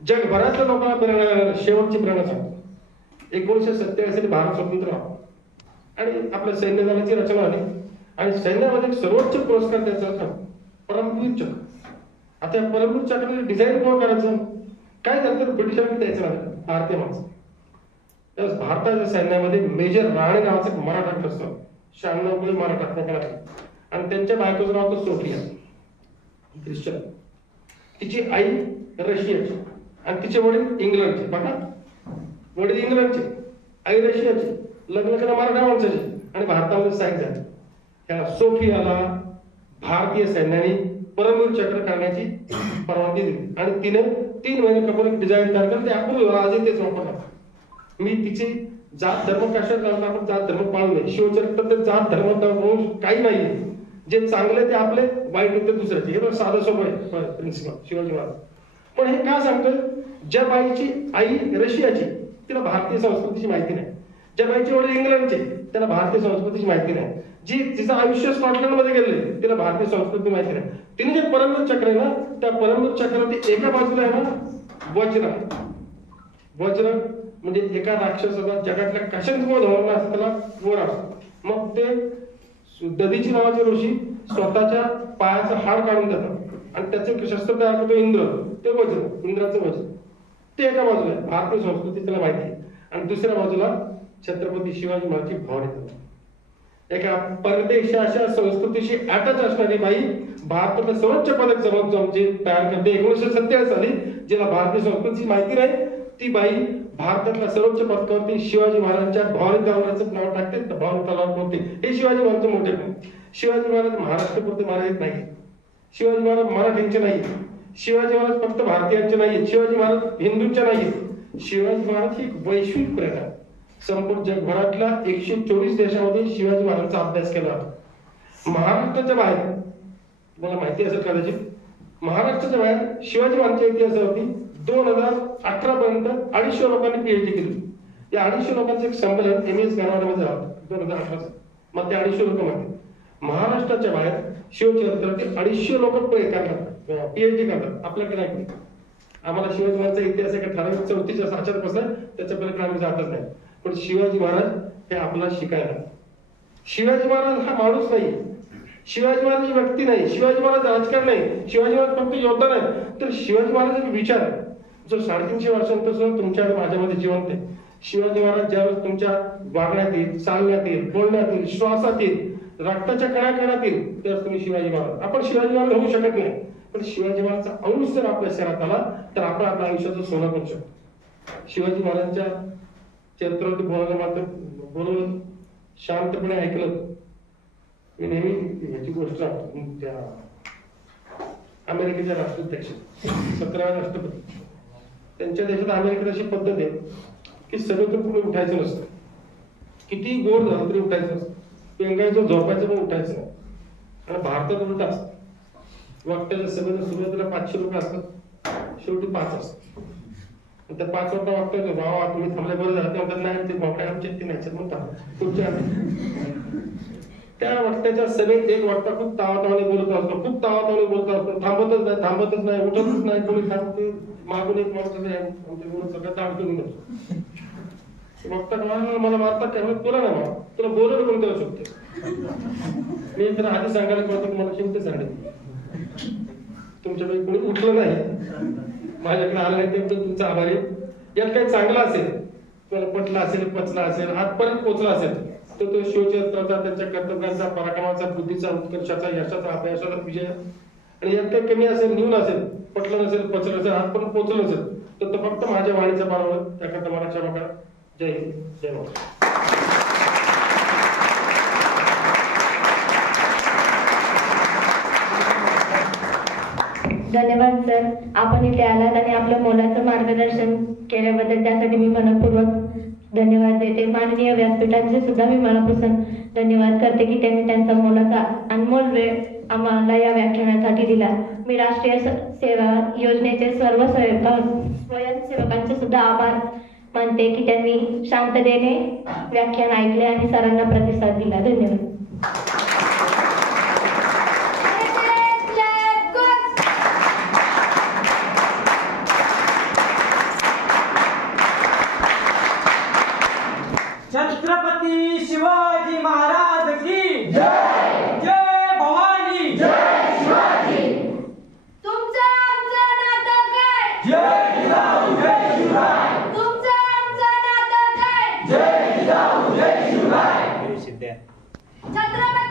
जगभरातल्या लोकांना प्रेरणा, शेवटची प्रेरणा सांगतो. 1987 साली भारत स्वतंत्र झाला आणि आपल्या सैन्य दलाची रचना झाली आणि सैन्यामध्ये सर्वोच्च पुरस्कार द्यायचा परमवीर चक्र. आता या परमवीर चक्राचं डिझाईन कोण करायचं? काय झालं तर ब्रिटिशांनी द्यायचं नाही, भारतीय माणसं. त्यावेळेस भारताच्या सैन्यामध्ये मेजर राणे नावाचा एक मराठा असतो, 96 मध्ये मराठा टाकण्यात आणि त्यांच्या बायकोचं नाव होतं सोफिया, ख्रिश्चन. तिची आई रशियाची आणि तिचे वडील इंग्लंडचे. बघा, वडील इंग्लंडचे, आई रशियाची, लग्न केलं मराठा माणसाचे आणि भारतामध्ये स्थायिक झाले. ह्या सोफियाला भारतीय सैन्याने परमवीर चक्र करण्याची परवानगी दिली आणि तिने 3 महिने कपूर डिझाईन तयार केलं. ते आपण आजही तेच वापरतात. मी तिची जात धर्म कशात घालून आपण जात धर्म पाळू नये. शिवचरित्र जात धर्म काही नाहीये. जे चांगले ते आपले, वाईट ते दुसऱ्याचे. हे साधं सोपं आहे प्रिन्सिपल शिवाजी महाराज. पण हे का सांगतोय? ज्या बाईची आई रशियाची तिला भारतीय संस्कृतीची माहिती नाही, ज्या बाईचे वडील इंग्लंडचे त्यांना भारतीय संस्कृतीची माहिती नाही, जी तिचं आयुष्य स्कॉटलंड मध्ये गेले तिला भारतीय संस्कृती माहिती नाही. तिने जे परमवीर चक्र आहे ना, त्या परमवीर चक्रावरती एका बाजूला आहे ना वज्र. वज्र म्हणजे एका राक्षसाचा जगातल्या कशांमध्ये धोरण असतं त्याला वर असतो. मग ते दधीची नावाचे ऋषी स्वतःच्या पायाचं हाड काढून देतात आणि त्याचे शस्त्र तयार करतो इंद्र. ते वज्र, इंद्राचं वज्र. ते एका बाजूला आहे, भारतीय संस्कृती त्याला माहिती आहे. आणि दुसऱ्या बाजूला छत्रपती शिवाजी महाराजची भावना. एका परदेशाच्या संस्कृतीशी अटॅच असणारी बाई भारतातलं सर्वोच्च पदक जे तयार करते 1947 साली, जिला भारतीय संस्कृतीची माहिती नाही, ती बाई भारतातल्या सर्वोच्च पदकावरती शिवाजी महाराजांच्या भवानी तलावाचं नाव टाकते. भवानी तलाव कोणते हे शिवाजी महाराजांचं मोठे. शिवाजी महाराज महाराष्ट्रपुरते मर्यादित नाही. शिवाजी महाराज मराठींचे नाही. शिवाजी महाराज फक्त भारतीयांचे नाही. शिवाजी महाराज हिंदूंचे नाही. शिवाजी महाराज ही एक वैश्विक प्रेरणा. संपूर्ण जगभरातल्या 124 देशामध्ये शिवाजी महाराजांचा अभ्यास केला. महाराष्ट्राच्या बाहेर मला माहिती असेल कदाचित महाराष्ट्राच्या बाहेर शिवाजी महाराजांच्या इतिहासावरती 2018 पर्यंत 250 लोकांनी पीएचडी केली. या 250 लोकांचं एक संमेलन एमएस गानवाडीमध्ये झालं 2018. मग ते 250 लोक म्हणते महाराष्ट्राच्या बाहेर शिवचरित्रातील 250 लोक करतात पीएचडी करतात. आपल्याकडे नाही. आम्हाला शिवाजी महाराजांचा इतिहास एका ठराविक 34च्या साच्यात बसला त्याच्या पलीकडे आम्ही जातच नाही. पण शिवाजी महाराज हे आपल्याला शिकायला. शिवाजी महाराज हा माणूस नाही. शिवाजी महाराज ही व्यक्ती नाही. शिवाजी महाराज राजकारण नाही. शिवाजी महाराज फक्त योद्धा नाही तर शिवाजी महाराज एक विचार आहे जो 350 वर्षांतर सुद्धा तुमच्या आणि माझ्यामध्ये जिवंत आहे. शिवाजी महाराज ज्यावेळेस तुमच्या वागण्यात येईल, चालण्यात येईल, बोलण्यात येईल, श्वासात येईल, रक्ताच्या कणाकणात येईल त्यावेळेस तुम्ही शिवाजी महाराज. आपण शिवाजी महाराज होऊ शकत नाही पण शिवाजी महाराजचा अंश जर आपल्या शहरात आला तर आपण आपल्या आयुष्याचं सोनं करू शकतो. शिवाजी महाराजांच्या चरित्रावरती बोलायला मात्र बोलून शांतपणे ऐकलं. मी नेहमी ह्याची गोष्ट त्या अमेरिकेच्या राष्ट्राध्यक्ष 17व्या राष्ट्रपती त्यांच्या देशात अमेरिकेत अशी पद्धत आहे की सगळं पुढे उठायचं नसतं. किती गोड झालं तरी उठायचं नसतं. पेंगायचं झोपायचं पण उठायचं नाही. आणि भारतात उलट असतं. वक्त्याच्या सभेला सुरुवातीला 500 लोक असतात शेवटी 5 असतात. त्या 5 वाजता वागतोय बाबा तुम्ही थांबले बरं झालं ते म्हणतात नाही ते मोठ्या आमचे ते नाही म्हणतात पुढच्या त्या वक्त्याच्या सभेत एक वक्ता खूप तावातावाने बोलत असतो. खूप तावातावाने बोलत असतो. थांबतच नाही उठतच नाही. कोणी थांबते मागून एक माणूस आमच्या बोलत सगळं ताडकून बसतो. वक्ता मला मारतात त्यामुळे तुला नाही मार तुला बोलवलं कोणी करू शकते. मी तर आधी सांगायला पाहतो मला शिवते सांगते तुमच्याकडे कोणी उठलं नाही माझ्याकडे आलं नाही ते तुमचा आभारी. यात काही चांगलं असेल तुम्हाला पटलं असेल पचलं असेल आजपर्यंत पोचला असेल तर तो शिवचरित्राचा त्यांच्या कर्तव्याचा पराक्रमाचा बुद्धीचा उत्कर्षाचा यशाचा अपयशाचा विजय. आणि यात काही कमी असेल न्यून असेल पटलं नसेल पचलं असेल आजपर्यंत पोचलं नसेल तर तो फक्त माझ्या वाणीचा पारावर त्याकरता मला क्षमा करा. जय हिंद जय महाराष्ट्र. धन्यवाद सर. आपण इथे आलात आणि आपलं मोलाचं मार्गदर्शन केल्याबद्दल त्यासाठी मी मनपूर्वक धन्यवाद देते. माननीय व्यासपीठांचे सुद्धा मी मनापासून धन्यवाद करते की त्यांनी त्यांचा मोलाचा अनमोल वेळ आम्हाला या व्याख्यानासाठी दिला. मी राष्ट्रीय सेवा योजनेचे सर्व स्वयंसेवकांचे सुद्धा आभार मानते की त्यांनी शांततेने व्याख्यान ऐकले आणि सरांना प्रतिसाद दिला. धन्यवाद. छत्रपती शिवाजी महाराज की जय. जय भवानी. जय शिवाजी. तुमचं आमचं नातं काय? जय जिजाऊ जय शिवराय. तुमचं आमचं नातं काय? जय जिजाऊ जय शिवराय. छत्रपती